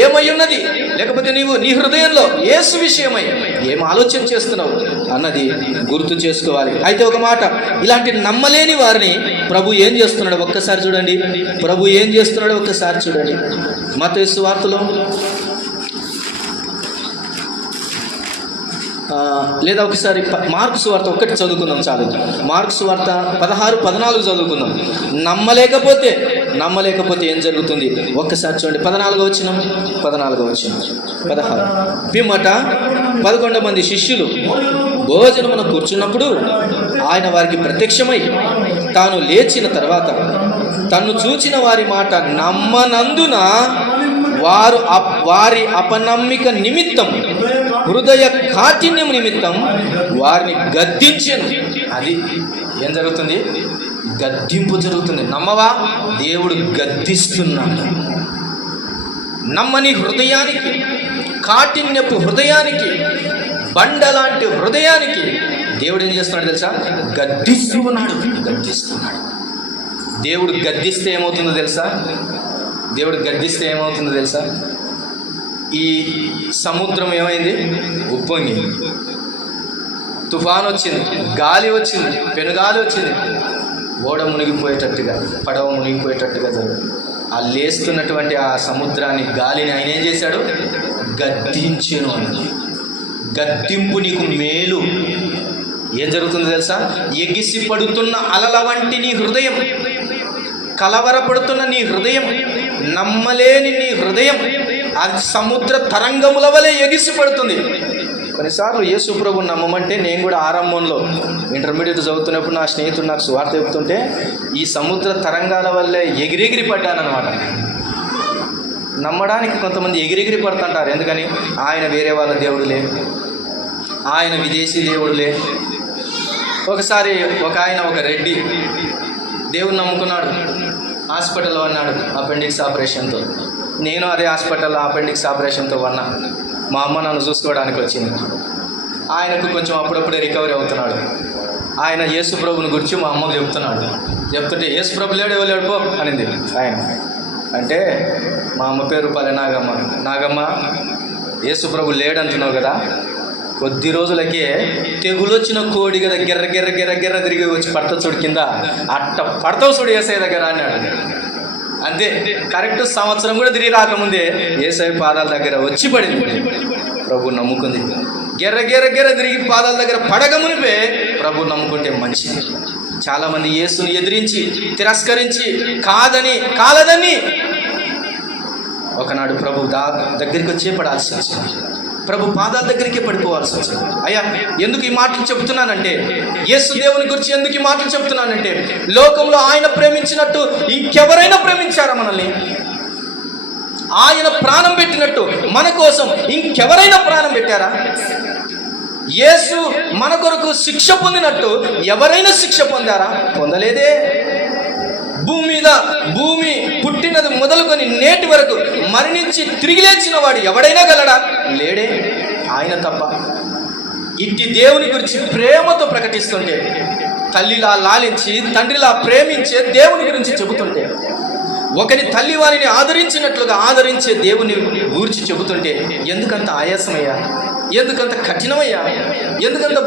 ఏమై ఉన్నది, లేకపోతే నీవు నీ హృదయంలో యేసు విషయమై ఏం ఆలోచన చేస్తున్నావు అన్నది గుర్తు చేసుకోవాలి. అయితే ఒక మాట, ఇలాంటి నమ్మలేని వారిని ప్రభు ఏం చేస్తున్నాడు ఒక్కసారి చూడండి. మత్తయి సువార్తలో లేదా ఒకసారి మార్కు సువార్త ఒక్కటి చదువుకుందాం చాలు. మార్కు సువార్త 16-14 చదువుకుందాం. నమ్మలేకపోతే ఏం జరుగుతుంది ఒక్కసారి చూడండి. 14వ వచనం 16. పిమ్మట 11 మంది శిష్యులు భోజనమున కూర్చున్నప్పుడు ఆయన వారికి ప్రత్యక్షమై తాను లేచిన తర్వాత తన్ను చూచిన వారి మాట నమ్మనందున వారి అపనమ్మిక నిమిత్తం, హృదయ కాఠిన్యం నిమిత్తం వారిని గద్దించెను. అది ఏం జరుగుతుంది? గద్దింపు జరుగుతుంది. నమ్మవా? దేవుడు గద్దిస్తున్నాడు. నమ్మని హృదయానికి, కాఠిన్యపు హృదయానికి, బండలాంటి హృదయానికి దేవుడు ఏం చేస్తున్నాడు తెలుసా? గద్దిస్తున్నాడు. దేవుడు గద్దిస్తే ఏమవుతుందో తెలుసా? ఈ సముద్రం ఏమైంది? ఉప్పొంగింది. తుఫాన్ వచ్చింది, గాలి వచ్చింది, పెనుగాలి వచ్చింది. ఓడ మునిగిపోయేటట్టుగా, పడవ మునిగిపోయేటట్టుగా జరుగుతుంది. ఆ లేస్తున్నటువంటి ఆ సముద్రాన్ని, గాలిని ఆయన ఏం చేశాడు? గద్దించెను అన్నది. గద్దింపు నీకు మేలు. ఏం జరుగుతుందో తెలుసా? ఎగిసి పడుతున్న అలల వంటి నీ హృదయం, కలవరపడుతున్న నీ హృదయం, నమ్మలేని నీ హృదయం అది సముద్ర తరంగముల వలె ఎగిసి పడుతుంది. కొన్నిసార్లు యేసు ప్రభువు నమ్మమంటే, నేను కూడా ఆరంభంలో ఇంటర్మీడియట్ చదువుతున్నప్పుడు నా స్నేహితుడు నాకు సువార్త చెప్తుంటే ఈ సముద్ర తరంగాల వల్లే ఎగిరెగిరి పడ్డానమాట. నమ్మడానికి కొంతమంది ఎగిరెగిరి పడుతుంటారు. ఎందుకని? ఆయన వేరే వాళ్ళ దేవుడులే, ఆయన విదేశీ దేవుడులే. ఒకసారి ఒక రెడ్డి దేవుని నమ్ముకున్నాడు. హాస్పిటల్లో అన్నాడు అపెండిక్స్ ఆపరేషన్తో. నేను అదే హాస్పిటల్లో అపెండిక్స్ ఆపరేషన్తో ఉన్నా. మా అమ్మ నన్ను చూసుకోవడానికి వచ్చింది. ఆయనకు కొంచెం అప్పుడప్పుడే రికవరీ అవుతున్నాడు. ఆయన యేసు ప్రభుని గురించి మా అమ్మకు చెప్తున్నాడు. చెప్తుంటే యేసు ప్రభు లేడు, ఎవరు పో అనింది ఆయన. అంటే మా అమ్మ పేరు పల్లె నాగమ్మ. నాగమ్మ, యేసు ప్రభు లేడంటున్నావు కదా, కొద్ది రోజులకే తెగులొచ్చిన కోడి కదా గిర్ర గిర్ర గిర్ర గిర్ర తిరిగి వచ్చి పడతావు చూడు కింద, అట్ట పడతావు చూడు ఏసఐ దగ్గర అన్నాడు. అంతే, కరెక్ట్ సంవత్సరం కూడా తిరిగి రాకముందే ఏసఐ పాదాల దగ్గర వచ్చి పడింది. ప్రభు నమ్ముకుంది. గిర్ర గిర్ర గిర్ర తిరిగి పాదాల దగ్గర పడకమునిపే ప్రభు నమ్ముకుంటే మంచిది. చాలామంది యేసుని ఎదిరించి తిరస్కరించి కాలదని ఒకనాడు ప్రభు దగ్గరికి వచ్చే పడాల్సి వచ్చింది. ప్రభు పాదాల దగ్గరికి పడిపోవాల్సి వచ్చింది. అయ్యా, ఎందుకు ఈ మాటలు చెప్తున్నానంటే, యేసు దేవుని గురించి ఎందుకు ఈ మాటలు చెప్తున్నానంటే, లోకంలో ఆయన ప్రేమించినట్టు ఇంకెవరైనా ప్రేమించారా మనల్ని? ఆయన ప్రాణం పెట్టినట్టు మన కోసం ఇంకెవరైనా ప్రాణం పెట్టారా? యేసు మన కొరకు శిక్ష పొందినట్టు ఎవరైనా శిక్ష పొందారా? పొందలేదే. భూమి పుట్టినది మొదలుకొని నేటి వరకు మరణించి తిరిగి లేచిన వాడు ఎవడైనా గలడా? లేడే, ఆయన తప్ప. ఇట్టి దేవుని గురించి ప్రేమతో ప్రకటిస్తుంటే, తల్లిలా లాలించి తండ్రిలా ప్రేమించే దేవుని గురించి చెబుతుంటే, ఒకరి తల్లి వారిని ఆదరించినట్లుగా ఆదరించే దేవుని గురించి చెబుతుంటే ఎందుకంత ఆయాసమయ్యా? ఎందుకంత కఠినమయ్యా? ఎందుకంత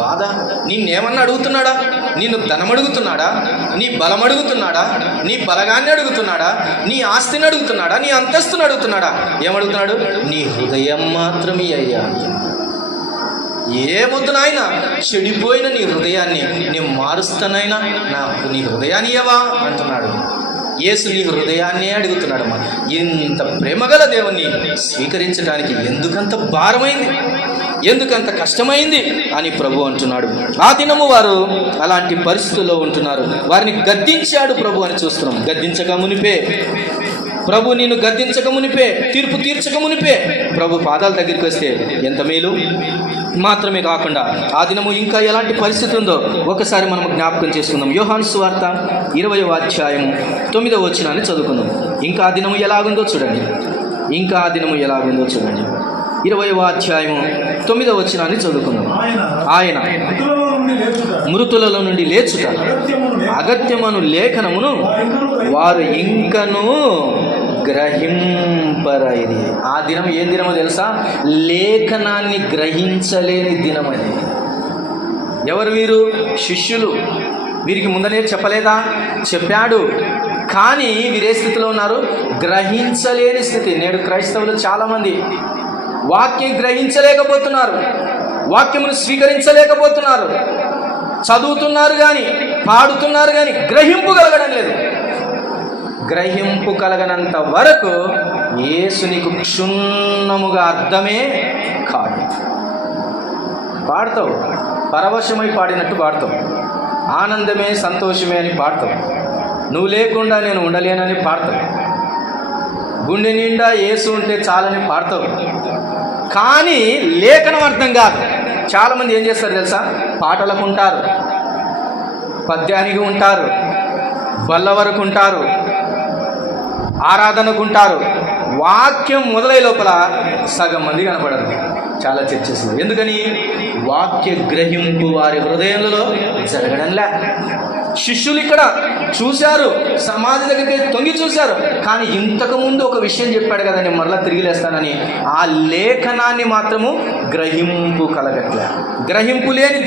బాధ? నిన్నేమన్నా అడుగుతున్నాడా? నిన్ను ధనం అడుగుతున్నాడా? నీ బలం అడుగుతున్నాడా? నీ బలగాన్ని అడుగుతున్నాడా? నీ ఆస్తిని అడుగుతున్నాడా? నీ అంతస్తుని అడుగుతున్నాడా? ఏమడుగుతున్నాడు? నీ హృదయం మాత్రమే అయ్యా. ఏమొద్దు నాయన, చెడిపోయిన నీ హృదయాన్ని నేను మారుస్తానైనా, నాకు నీ హృదయాన్ని ఇవ్వవా అంటున్నాడు. యేసు నీ హృదయాన్నే అడుగుతున్నాడమ్మా. ఇంత ప్రేమగల దేవుని స్వీకరించడానికి ఎందుకంత భారమైంది, ఎందుకంత కష్టమైంది అని ప్రభు అంటున్నాడు. ఆ దినము వారు అలాంటి పరిస్థితుల్లో ఉంటున్నారు. వారిని గద్దించాడు ప్రభు అని చూస్తున్నాం. గద్దించక మునిపే ప్రభు, నిన్ను గద్దించక మునిపే, తీర్పు తీర్చక మునిపే ప్రభు పాదాల దగ్గరికి వస్తే ఎంత మేలు. మాత్రమే కాకుండా ఆ దినము ఇంకా ఎలాంటి పరిస్థితి ఉందో ఒకసారి మనం జ్ఞాపకం చేసుకుందాం. యోహాను సువార్త 20వ అధ్యాయము 9వ వచనాన్ని చదువుకుందాం. ఇంకా ఆ దినము ఎలాగుందో చూడండి. 20వ అధ్యాయము 9వ వచనాన్ని చదువుకుందాం. ఆయన మృతులలో నుండి లేచుట అగత్యమను లేఖనమును వారు ఇంకనూ గ్రహింపరైది. ఆ దినం ఏ దినమో తెలుసా? లేఖనాన్ని గ్రహించలేని దినమది. ఎవరు వీరు? శిష్యులు. వీరికి ముందనే చెప్పలేదా? చెప్పాడు. కానీ వీరే స్థితిలో ఉన్నారు? గ్రహించలేని స్థితి. నేడు క్రైస్తవులు చాలామంది వాక్యం గ్రహించలేకపోతున్నారు, వాక్యమును స్వీకరించలేకపోతున్నారు. చదువుతున్నారు కానీ, పాడుతున్నారు కానీ గ్రహింపు కలగడం లేదు. గ్రహింపు కలగనంత వరకు యేసు నీకు క్షుణ్ణముగా అర్థమే కాదు. పాడతావు, పరవశమై పాడినట్టు పాడతావు, ఆనందమే సంతోషమే అని పాడతావు, నువ్వు లేకుండా నేను ఉండలేనని పాడతావు, గుండె నిండా యేసు ఉంటే చాలని పాడతావు. కానీ లేఖనం అర్థం కాదు. చాలామంది ఏం చేస్తారు తెలుసా? పాటలకు ఉంటారు, పద్యానికి ఉంటారు, బల్ల వరకు ఉంటారు, ఆరాధనకు ఉంటారు. వాక్యం మొదలై లోపల సగం మంది కనపడరు. చాలా చర్చస్. ఎందుకని? వాక్య గ్రహింపు వారి హృదయంలో జరగడంలే. శిష్యులు ఇక్కడ చూశారు, సమాధి దగ్గరికి తొంగి చూశారు, కానీ ఇంతకుముందు ఒక విషయం చెప్పాడు కదా, నేను మరలా తిరిగి లేస్తానని. ఆ లేఖనాన్ని మాత్రము గ్రహింపు కలగట్లే. గ్రహింపు లేని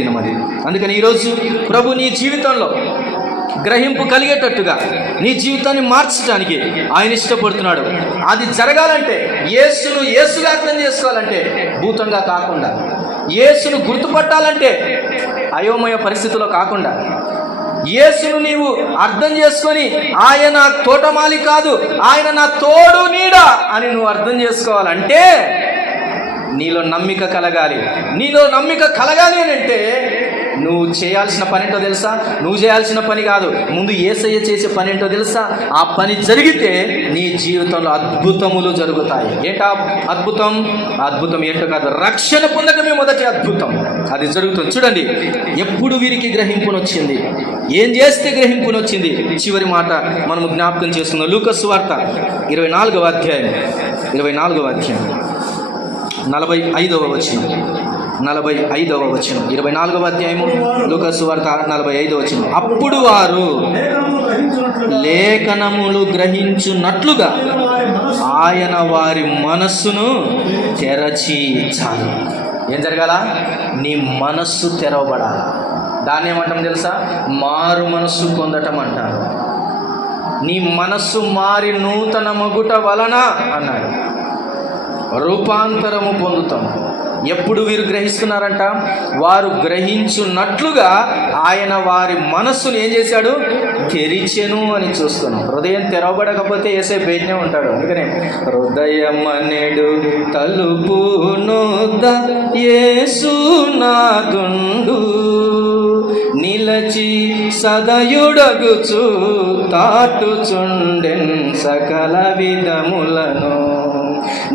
దినమది. అందుకని ఈరోజు ప్రభు నీ జీవితంలో గ్రహింపు కలిగేటట్టుగా నీ జీవితాన్ని మార్చడానికి ఆయన ఇష్టపడుతున్నాడు. అది జరగాలంటే, యేసుగా అర్థం చేసుకోవాలంటే భూతంగా కాకుండా, యేసును గుర్తుపట్టాలంటే అయోమయ పరిస్థితిలో కాకుండా, యేసును నీవు అర్థం చేసుకొని ఆయన తోటమాలి కాదు, ఆయన నా తోడు నీడ అని నువ్వు అర్థం చేసుకోవాలంటే నీలో నమ్మిక కలగాలి. అని అంటే నువ్వు చేయాల్సిన పని ఏంటో తెలుసా? నువ్వు చేయాల్సిన పని కాదు, ముందు యేసయ్య చేసే పని ఏంటో తెలుసా? ఆ పని జరిగితే నీ జీవితంలో అద్భుతములు జరుగుతాయి. ఏంటా అద్భుతం? అద్భుతం ఏంటో కాదు, రక్షణ పొందడమే మొదటి అద్భుతం. అది జరుగుతుంది. చూడండి, ఎప్పుడు వీరికి గ్రహింపునొచ్చింది, ఏం చేస్తే గ్రహింపునొచ్చింది? చివరి మాట మనము జ్ఞాపకం చేస్తున్నాం. లూకా సువార్త 24వ అధ్యాయం 45వ వచనం. 24వ అధ్యాయము లూకా సువార్త 45వ వచనం. అప్పుడు వారు లేఖనములు గ్రహించున్నట్లుగా ఆయన వారి మనస్సును తెరచి, చాలు. ఏం జరగాల? నీ మనస్సు తెరవబడాలి. దాన్ని ఏమంటాం తెలుసా? మారు మనస్సు పొందటం అంటారు. నీ మనస్సు మారి నూతన మగుట వలన అన్నాడు, రూపాంతరము పొందుతాం. ఎప్పుడు వీరు గ్రహిస్తున్నారంట? వారు గ్రహించున్నట్లుగా ఆయన వారి మనస్సును ఏం చేశాడు? తెరిచెను అని చూస్తున్నాం. హృదయం తెరవబడకపోతే యేసే బయటనే ఉంటాడు. అందుకనే హృదయం అనేడు తలుపు నొద్ద యేసు నాదుండు, నిలచి సదయుడగుచు తాటుచుండెన్ సకల విధములను,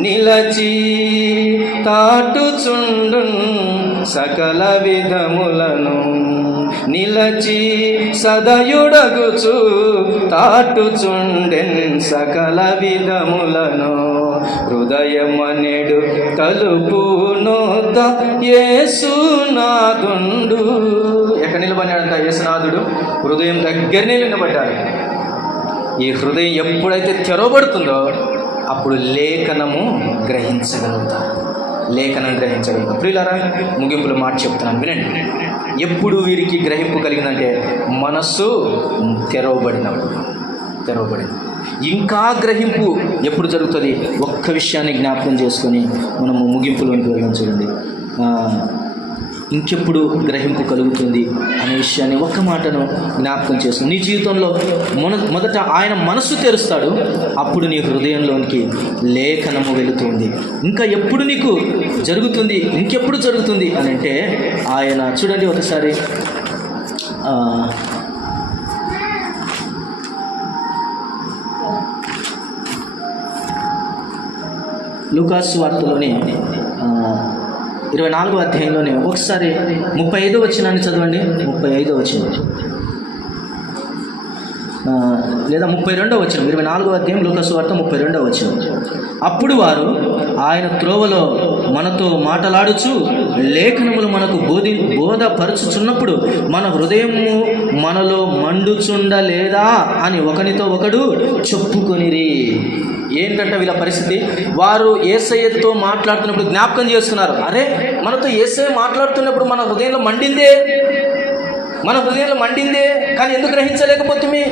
నిలచి తాటుచుండు సకల విధములను, నిలచి సదయుడగుచు తాటుచుండెన్ సకల విధములను, హృదయమనెడు తలుపు నొద్ద యేసునాథుండు. ఎక్కడ నిలబడినాడంట యేసునాథుడు? హృదయం దగ్గరనే నిలబడ్డాడు. ఈ హృదయం ఎప్పుడైతే తెరవబడుతుందో అప్పుడు లేఖనము గ్రహించగలుగుతారు. ప్రియులారా, ముగింపులో మాట చెప్తున్నాను, వినండి. ఎప్పుడు వీరికి గ్రహింపు కలిగిందంటే మనస్సు తెరవబడినప్పుడు. ఇంకా గ్రహింపు ఎప్పుడు జరుగుతుంది? ఒక్క విషయాన్ని జ్ఞాపకం చేసుకొని మనము ముగింపులోనికి వెళ్ళాం. చూడండి, ఇంకెప్పుడు గ్రహింపు కలుగుతుంది అనే విషయాన్ని ఒక్క మాటను జ్ఞాపకం చేసుకుని నీ జీవితంలో మొదట ఆయన మనస్సు తెరుస్తాడు, అప్పుడు నీ హృదయంలోనికి లేఖనము వెళుతుంది. ఇంకా ఎప్పుడు నీకు జరుగుతుంది, ఇంకెప్పుడు జరుగుతుంది అని అంటే ఆయన, చూడండి ఒకసారి లూకాసు వార్తలోనే 24వ అధ్యాయంలోనే ఒకసారి 35వ వచనాన్ని చదవండి. 35వ వచనం లేదా 32వ వచనం. 24వ అధ్యాయం లూకాసు వార్త 32వ వచనం. అప్పుడు వారు ఆయన త్రోవలో మనతో మాటలాడుచు లేఖనములు మనకు బోధపరచుచున్నప్పుడు మన హృదయము మనలో మండుచుండలేదా అని ఒకనితో ఒకడు చెప్పుకొనిరి. ఏంటంటే వీళ్ళ పరిస్థితి, వారు యేసయ్యతో మాట్లాడుతున్నప్పుడు జ్ఞాపకం చేస్తున్నారు, అరే మనతో యేసయ్య మాట్లాడుతున్నప్పుడు మన హృదయంలో మండిందే, కానీ ఎందుకు గ్రహించలేకపోతుంది?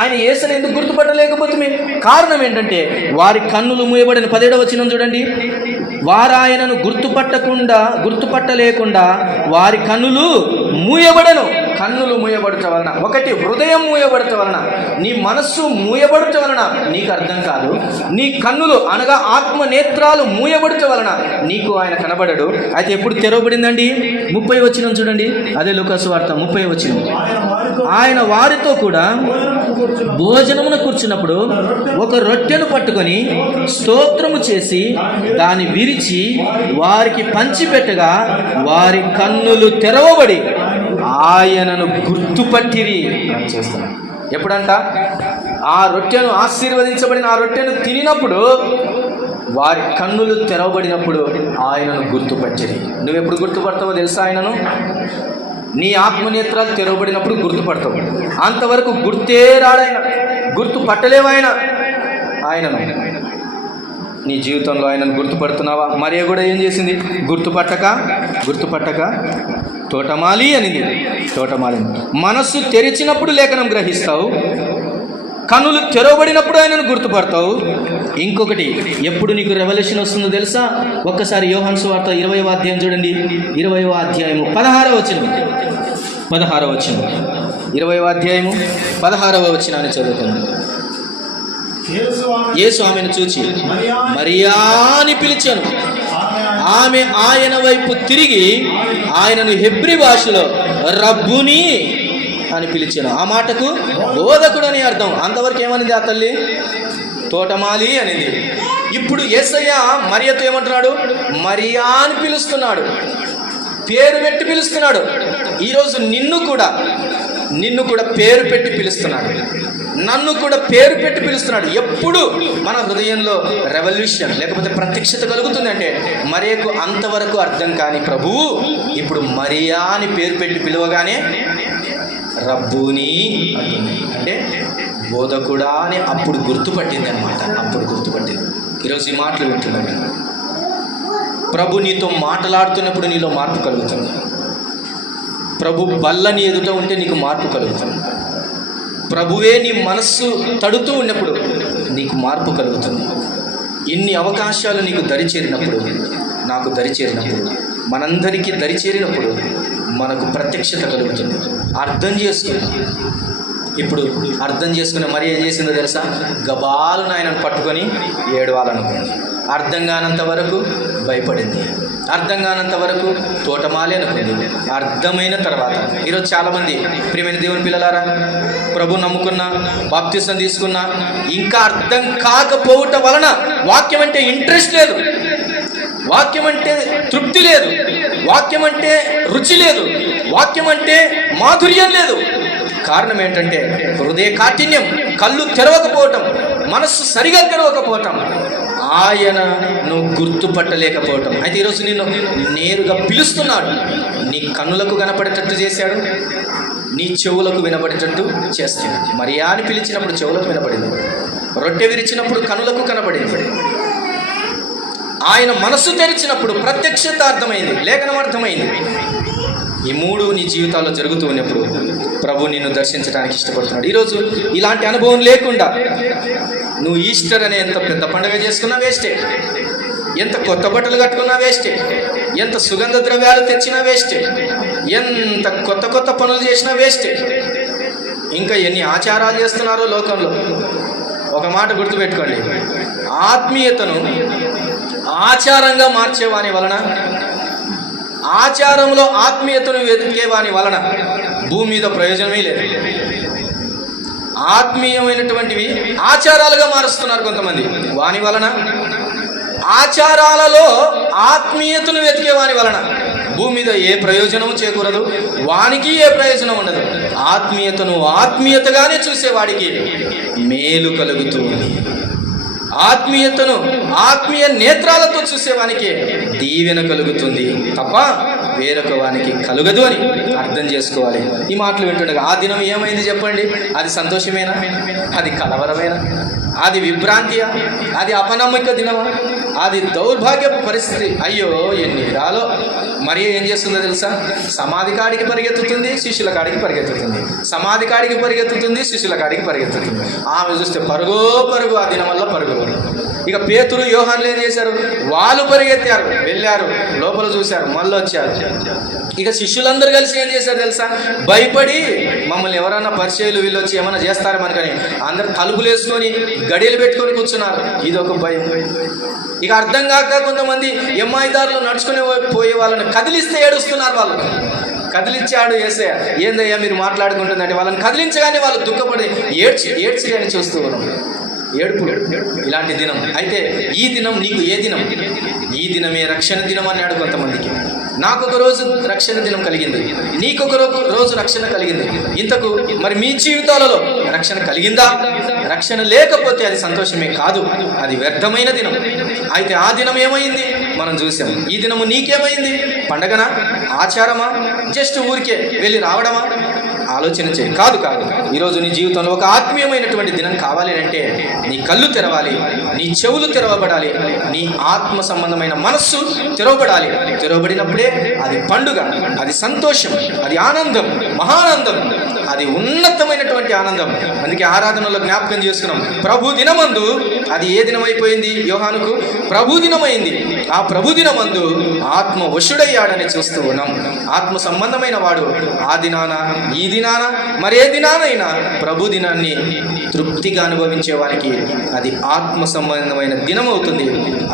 ఆయన యేసుని ఎందుకు గుర్తుపట్టలేకపోతుంది? కారణం ఏంటంటే వారి కన్నులు మూయబడిన. 17వ వచనం చూడండి, వారు ఆయనను గుర్తుపట్టలేకుండా వారి కన్నులు మూయబడను. కన్నులు మూయబడటం వలన, ఒకటి హృదయం మూయబడటం వలన, నీ మనస్సు మూయబడటం వలన నీకు అర్థం కాదు. నీ కన్నులు అనగా ఆత్మ నేత్రాలు మూయబడటం వలన నీకు ఆయన కనబడడు. అయితే ఎప్పుడు తెరవబడిందండి? 30వ వచనం చూడండి, అదే లూకాసు వార్త 30వ వచనం. ఆయన వారితో కూడా భోజనమున కూర్చున్నప్పుడు ఒక రొట్టెను పట్టుకొని స్తోత్రము చేసి దాన్ని విరిచి వారికి పంచిపెట్టగా వారి కన్నులు తెరవబడి ఆయనను గుర్తుపట్టిరి అని చేస్తున్నాం. ఎప్పుడంట? ఆ రొట్టెను ఆశీర్వదించబడిన ఆ రొట్టెను తినినప్పుడు వారి కన్నులు తెరవబడినప్పుడు ఆయనను గుర్తుపట్టిరి. నువ్వెప్పుడు గుర్తుపడతావో తెలుసా? ఆయనను నీ ఆత్మనేత్రాలు తెరవబడినప్పుడు గుర్తుపడతావు. అంతవరకు గుర్తే రాడాయన, గుర్తుపట్టలేవు ఆయనను. నీ జీవితంలో ఆయనను గుర్తుపడుతున్నావా? మరియ కూడా ఏం చేసింది? గుర్తుపట్టక తోటమాలి అనింది. మనస్సు తెరిచినప్పుడు లేఖనం గ్రహిస్తావు, కన్నులు తెరవబడినప్పుడు ఆయనను గుర్తుపడతావు. ఇంకొకటి, ఎప్పుడు నీకు రెవల్యూషన్ వస్తుందో తెలుసా? ఒక్కసారి యోహాను సువార్త 20వ అధ్యాయం చూడండి. 20వ అధ్యాయము 16వ వచనం. 20వ అధ్యాయము 16వ వచనాన్ని చదువుతున్నాను. యేసు ఆమెను చూచి మరియా అని పిలిచాను. ఆమె ఆయన వైపు తిరిగి ఆయనను హెబ్రీ భాషలో రబ్బుని అని పిలిచాను. ఆ మాటకు బోధకుడు అని అర్థం. అంతవరకు ఏమనింది ఆ తల్లి? తోటమాలి అనేది. ఇప్పుడు యేసయ్య మరియతో ఏమంటున్నాడు? మరియా అని పిలుస్తున్నాడు, పేరు పెట్టి పిలుస్తున్నాడు. ఈరోజు నిన్ను కూడా పేరు పెట్టి పిలుస్తున్నాడు, నన్ను కూడా పేరు పెట్టి పిలుస్తున్నాడు. ఎప్పుడు మన హృదయంలో రెవల్యూషన్ లేకపోతే ప్రత్యక్షత కలుగుతుంది అంటే మరియకు అంతవరకు అర్థం కాని ప్రభువు ఇప్పుడు మరియా అని పేరు పెట్టి పిలువగానే రబ్బూని అంటుంది. అంటే బోధకుడా అని అప్పుడు గుర్తుపట్టింది అనమాట. అప్పుడు గుర్తుపట్టింది. ఈరోజు ఈ మాటలు వింటున్నాను. ప్రభు నీతో మాట్లాడుతున్నప్పుడు నీలో మార్పు కలుగుతుంది. ప్రభు బల్లని ఎదుట ఉంటే నీకు మార్పు కలుగుతుంది. ప్రభువే నీ మనస్సు తడుతూ ఉన్నప్పుడు నీకు మార్పు కలుగుతుంది. ఇన్ని అవకాశాలు నీకు దరిచేరినప్పుడు, నాకు దరిచేరినప్పుడు, మనందరికీ దరిచేరినప్పుడు మనకు ప్రత్యక్షత కలుగుతుంది. అర్థం చేసుకున్నాం. ఇప్పుడు అర్థం చేసుకున్న మరి ఏం చేసిందో తెలుసా? గబాలను ఆయనను పట్టుకొని ఏడవాలనుకుంది. అర్థం కానంత వరకు భయపడింది, అర్థం కానంత వరకు తోటమాలి అనుకుంది. అర్థమైన తర్వాత ఈరోజు చాలామంది ప్రియమైన దేవుని పిల్లలారా, ప్రభు నమ్ముకున్నా, బాప్తిసం తీసుకున్నా, ఇంకా అర్థం కాకపోవటం వలన వాక్యం అంటే ఇంట్రెస్ట్ లేదు, వాక్యం అంటే తృప్తి లేదు, వాక్యం అంటే రుచి లేదు, వాక్యం అంటే మాధుర్యం లేదు. కారణం ఏంటంటే హృదయ కాఠిన్యం, కళ్ళు తెరవకపోవటం, మనస్సు సరిగా తెరవకపోవటం, ఆయనను గుర్తుపట్టలేకపోవటం. అయితే ఈరోజు నిన్ను నేరుగా పిలుస్తున్నాడు. నీ కన్నులకు కనపడేటట్టు చేశాడు, నీ చెవులకు వినపడేటట్టు చేస్తాడు. మరియా అని పిలిచినప్పుడు చెవులకు వినపడింది, రొట్టె విరిచినప్పుడు కన్నులకు కనపడింది, ఆయన మనస్సు తెరిచినప్పుడు ప్రత్యక్షత అర్థమైంది, లేఖనం అర్థమైంది. ఈ మూడు నీ జీవితాల్లో జరుగుతూ ఉన్నప్పుడు ప్రభు నిన్ను దర్శించడానికి ఇష్టపడుతున్నాడు. ఈరోజు ఇలాంటి అనుభవం లేకుండా నువ్వు ఈస్టర్ అనే ఎంత పెద్ద పండుగ చేసుకున్నా వేస్టే, ఎంత కొత్త బట్టలు కట్టుకున్నా వేస్టే, ఎంత సుగంధ ద్రవ్యాలు తెచ్చినా వేస్టే, ఎంత కొత్త పనులు చేసినా వేస్టే. ఇంకా ఎన్ని ఆచారాలు చేస్తున్నారో లోకంలో. ఒక మాట గుర్తుపెట్టుకోండి, ఆత్మీయతను ఆచారంగా మార్చేవాని వలన, ఆచారంలో ఆత్మీయతను వెతికేవాని వలన భూమి మీద ప్రయోజనమే లేదు. ఆత్మీయమైనటువంటివి ఆచారాలుగా మారుస్తున్నారు కొంతమంది. వాని వలన, ఆచారాలలో ఆత్మీయతను వెతికేవాని వలన భూమి మీద ఏ ప్రయోజనం చేకూరదు, వానికి ఏ ప్రయోజనం ఉండదు. ఆత్మీయతను ఆత్మీయతగానే చూసేవాడికి మేలు కలుగుతుంది. ఆత్మీయతను ఆత్మీయ నేత్రాలతో చూసేవానికి దీవెన కలుగుతుంది తప్ప వేరొక వానికి కలుగదు అని అర్థం చేసుకోవాలి. ఈ మాటలు వింటుండగా ఆ దినం ఏమైంది చెప్పండి? అది సంతోషమేనా? అది కలవరమేనా? అది విభ్రాంతియా? అది అపనమ్మక దినమా? అది దౌర్భాగ్యపు పరిస్థితి. అయ్యో ఎన్ని రాలో. మరి ఏం చేస్తుందో తెలుసా? సమాధి కాడికి పరిగెత్తుతుంది, శిష్యుల కాడికి పరిగెత్తుతుంది, సమాధి కాడికి పరిగెత్తుతుంది, శిష్యుల కాడికి పరిగెత్తుతుంది. ఆమె చూస్తే పరుగో పరుగు, ఆ దినం వల్ల పరుగు. ఇక పేతురు యోహాన్లు ఏం చేశారు? వాళ్ళు పరిగెత్తారు, వెళ్ళారు, లోపల చూశారు, మళ్ళీ వచ్చారు. ఇక శిష్యులందరూ కలిసి ఏం చేశారు తెలుసా? భయపడి మమ్మల్ని ఎవరన్నా పరిచయాలు వీళ్ళు వచ్చి ఏమైనా చేస్తారో మనకని అందరు తలుపులు వేసుకొని గడియలు పెట్టుకొని కూర్చున్నారు. ఇది ఒక భయం. ఇక అర్థం కాక కొంతమంది ఎమ్మాయిదారులు నడుచుకుని పోయే వాళ్ళని కదిలిస్తే ఏడుస్తున్నారు. వాళ్ళు కదిలించాడు యేసయ్య. ఏందయ్యా మీరు మాట్లాడుకుంటుందంటే వాళ్ళని కదిలించగానే వాళ్ళు దుఃఖపడి ఏడ్చి అని చూస్తూ ఉన్నాం. ఏడుపు ఇలాంటి దినం. అయితే ఈ దినం నీకు ఏ దినం? ఈ దినమే రక్షణ దినం అన్నాడు కొంతమందికి. నాకొక రోజు రక్షణ దినం కలిగింది, నీకొక రోజు రక్షణ కలిగింది. ఇంతకు మరి మీ జీవితాలలో రక్షణ కలిగిందా? రక్షణ లేకపోతే అది సంతోషమే కాదు, అది వ్యర్థమైన దినం. అయితే ఆ దినం ఏమైంది మనం చూసాం. ఈ దినము నీకేమైంది? పండగనా? ఆచారమా? జస్ట్ ఊరికే వెళ్ళి రావడమా? ఆలోచన చేయి. కాదు. ఈరోజు నీ జీవితంలో ఒక ఆత్మీయమైనటువంటి దినం కావాలి అంటే నీ కళ్ళు తెరవాలి, నీ చెవులు తెరవబడాలి, నీ ఆత్మ సంబంధమైన మనస్సు తెరవబడాలి. తెరవబడినప్పుడే అది పండుగ, అది సంతోషం, అది ఆనందం, మహానందం, అది ఉన్నతమైనటువంటి ఆనందం. అందుకే ఆరాధనలో జ్ఞాపకం చేసుకున్నాం. ప్రభు దినమందు అది ఏ దినమైపోయింది? యోహానుకు ప్రభు దినమైంది. ఆ ప్రభు దినమందు ఆత్మ వశుడయ్యాడని చూస్తూ ఉన్నాం. ఆత్మ సంబంధమైన వాడు ఆ దినాన, ఈ దినాన దినాన మరే దినానైనా ప్రభు దినాన్ని తృప్తిగా అనుభవించే వారికి అది ఆత్మ సంబంధమైన దినం అవుతుంది.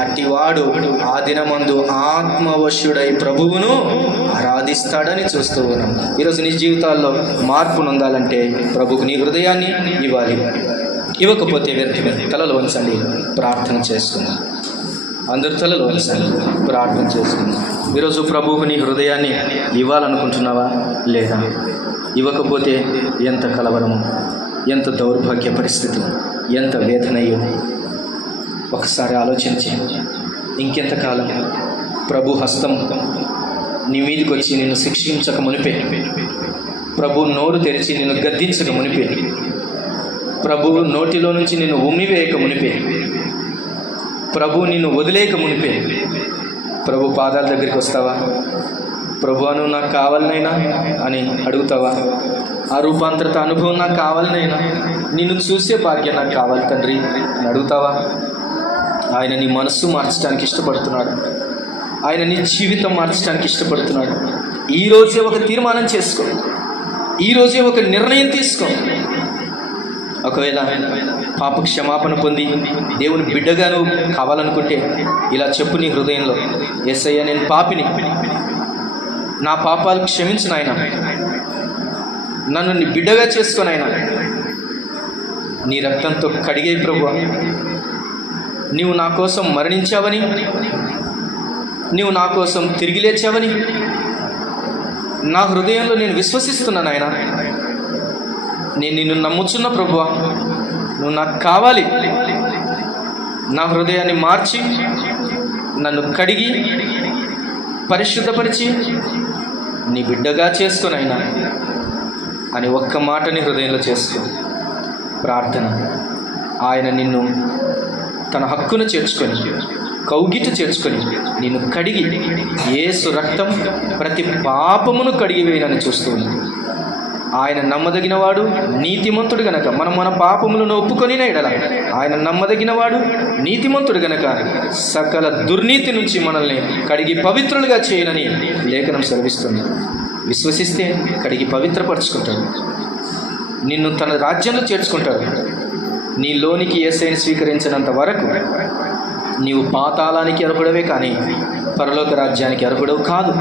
అట్టివాడు ఆ దినమందు ఆత్మవశ్యుడై ప్రభువును ఆరాధిస్తాడని చూస్తూ ఉన్నాం. ఈరోజు నీ జీవితాల్లో మార్పు నొందాలంటే ప్రభుకు నీ హృదయాన్ని ఇవ్వాలి. ఇవ్వకపోతే వ్యర్థమే. తలలు వంచండి, ప్రార్థన చేసుకుందాం. అందరు తలలు వంచండి, ప్రార్థన చేసుకుందాం. ఈరోజు ప్రభువుకు నీ హృదయాన్ని ఇవ్వాలనుకుంటున్నావా లేదా? ఇవ్వకపోతే ఎంత కలవరము, ఎంత దౌర్భాగ్య పరిస్థితి, ఎంత వేదనయ్యో ఒకసారి ఆలోచించి. ఇంకెంతకాలం ప్రభు హస్తం నీ మీదికి వచ్చి నిన్ను శిక్షించక మునిపే, ప్రభు నోరు తెరిచి నిన్ను గద్దించక మునిపే, ప్రభు నోటిలో నుంచి నిన్ను ఉమ్మివేయక మునిపే, ప్రభు నిన్ను వదిలేక మునిపే ప్రభు పాదాల దగ్గరికి వస్తావా? ప్రభువును నాకు కావాలనైనా అని అడుగుతావా? ఆ రూపాంతరత అనుభవం నాకు కావాలనైనా, నిన్ను చూసే భాగ్యం నాకు కావాలి తండ్రి అని అడుగుతావా? ఆయన నీ మనస్సు మార్చడానికి ఇష్టపడుతున్నాడు. ఆయన నీ జీవితం మార్చడానికి ఇష్టపడుతున్నాడు. ఈరోజే ఒక తీర్మానం చేసుకో, ఈరోజే ఒక నిర్ణయం తీసుకో. ఒకవేళ పాప క్షమాపణ పొంది దేవుని బిడ్డగా నువ్వు కావాలనుకుంటే ఇలా చెప్పు నీ హృదయంలో, యేసయ్య నేను పాపిని, నా పాపాలు క్షమించు నాయన, నన్ను నీ బిడ్డగా చేసుకో నాయన, నీ రక్తంతో కడిగే ప్రభువా, నీవు నా కోసం మరణించావని, నీవు నా కోసం తిరిగి లేచావని నా హృదయంలో నేను విశ్వసిస్తున్నాను నాయన. నేను నిన్ను నమ్ముచున్న ప్రభువా, నువ్వు నాకు కావాలి. నా హృదయాన్ని మార్చి నన్ను కడిగి పరిశుద్ధపరిచి నీ బిడ్డగా చేసుకొనైనా అని ఒక్క మాటని హృదయంలో చేసుకో. ప్రార్థన. ఆయన నిన్ను తన హక్కును చేర్చుకొని, కౌగిట చేర్చుకొని నిన్ను కడిగి, యేసు రక్తం ప్రతి పాపమును కడిగి వేయనని చూస్తూ ఉంది. ఆయన నమ్మదగినవాడు, నీతిమంతుడు గనక మనం మన పాపములను ఒప్పుకొని ఎడల ఆయన నమ్మదగినవాడు, నీతిమంతుడు గనక సకల దుర్నీతి నుంచి మనల్ని కడిగి పవిత్రులుగా చేయనని లేఖనం సెలవిస్తుంది. విశ్వసిస్తే కడిగి పవిత్రపరచుకుంటాడు, నిన్ను తన రాజ్యంలో చేర్చుకుంటాడు. నీలోనికి యేసయ్యను స్వీకరించినంత వరకు నీవు పాతాళానికి అర్హుడవే కానీ పరలోక రాజ్యానికి అర్హుడవు కాదు.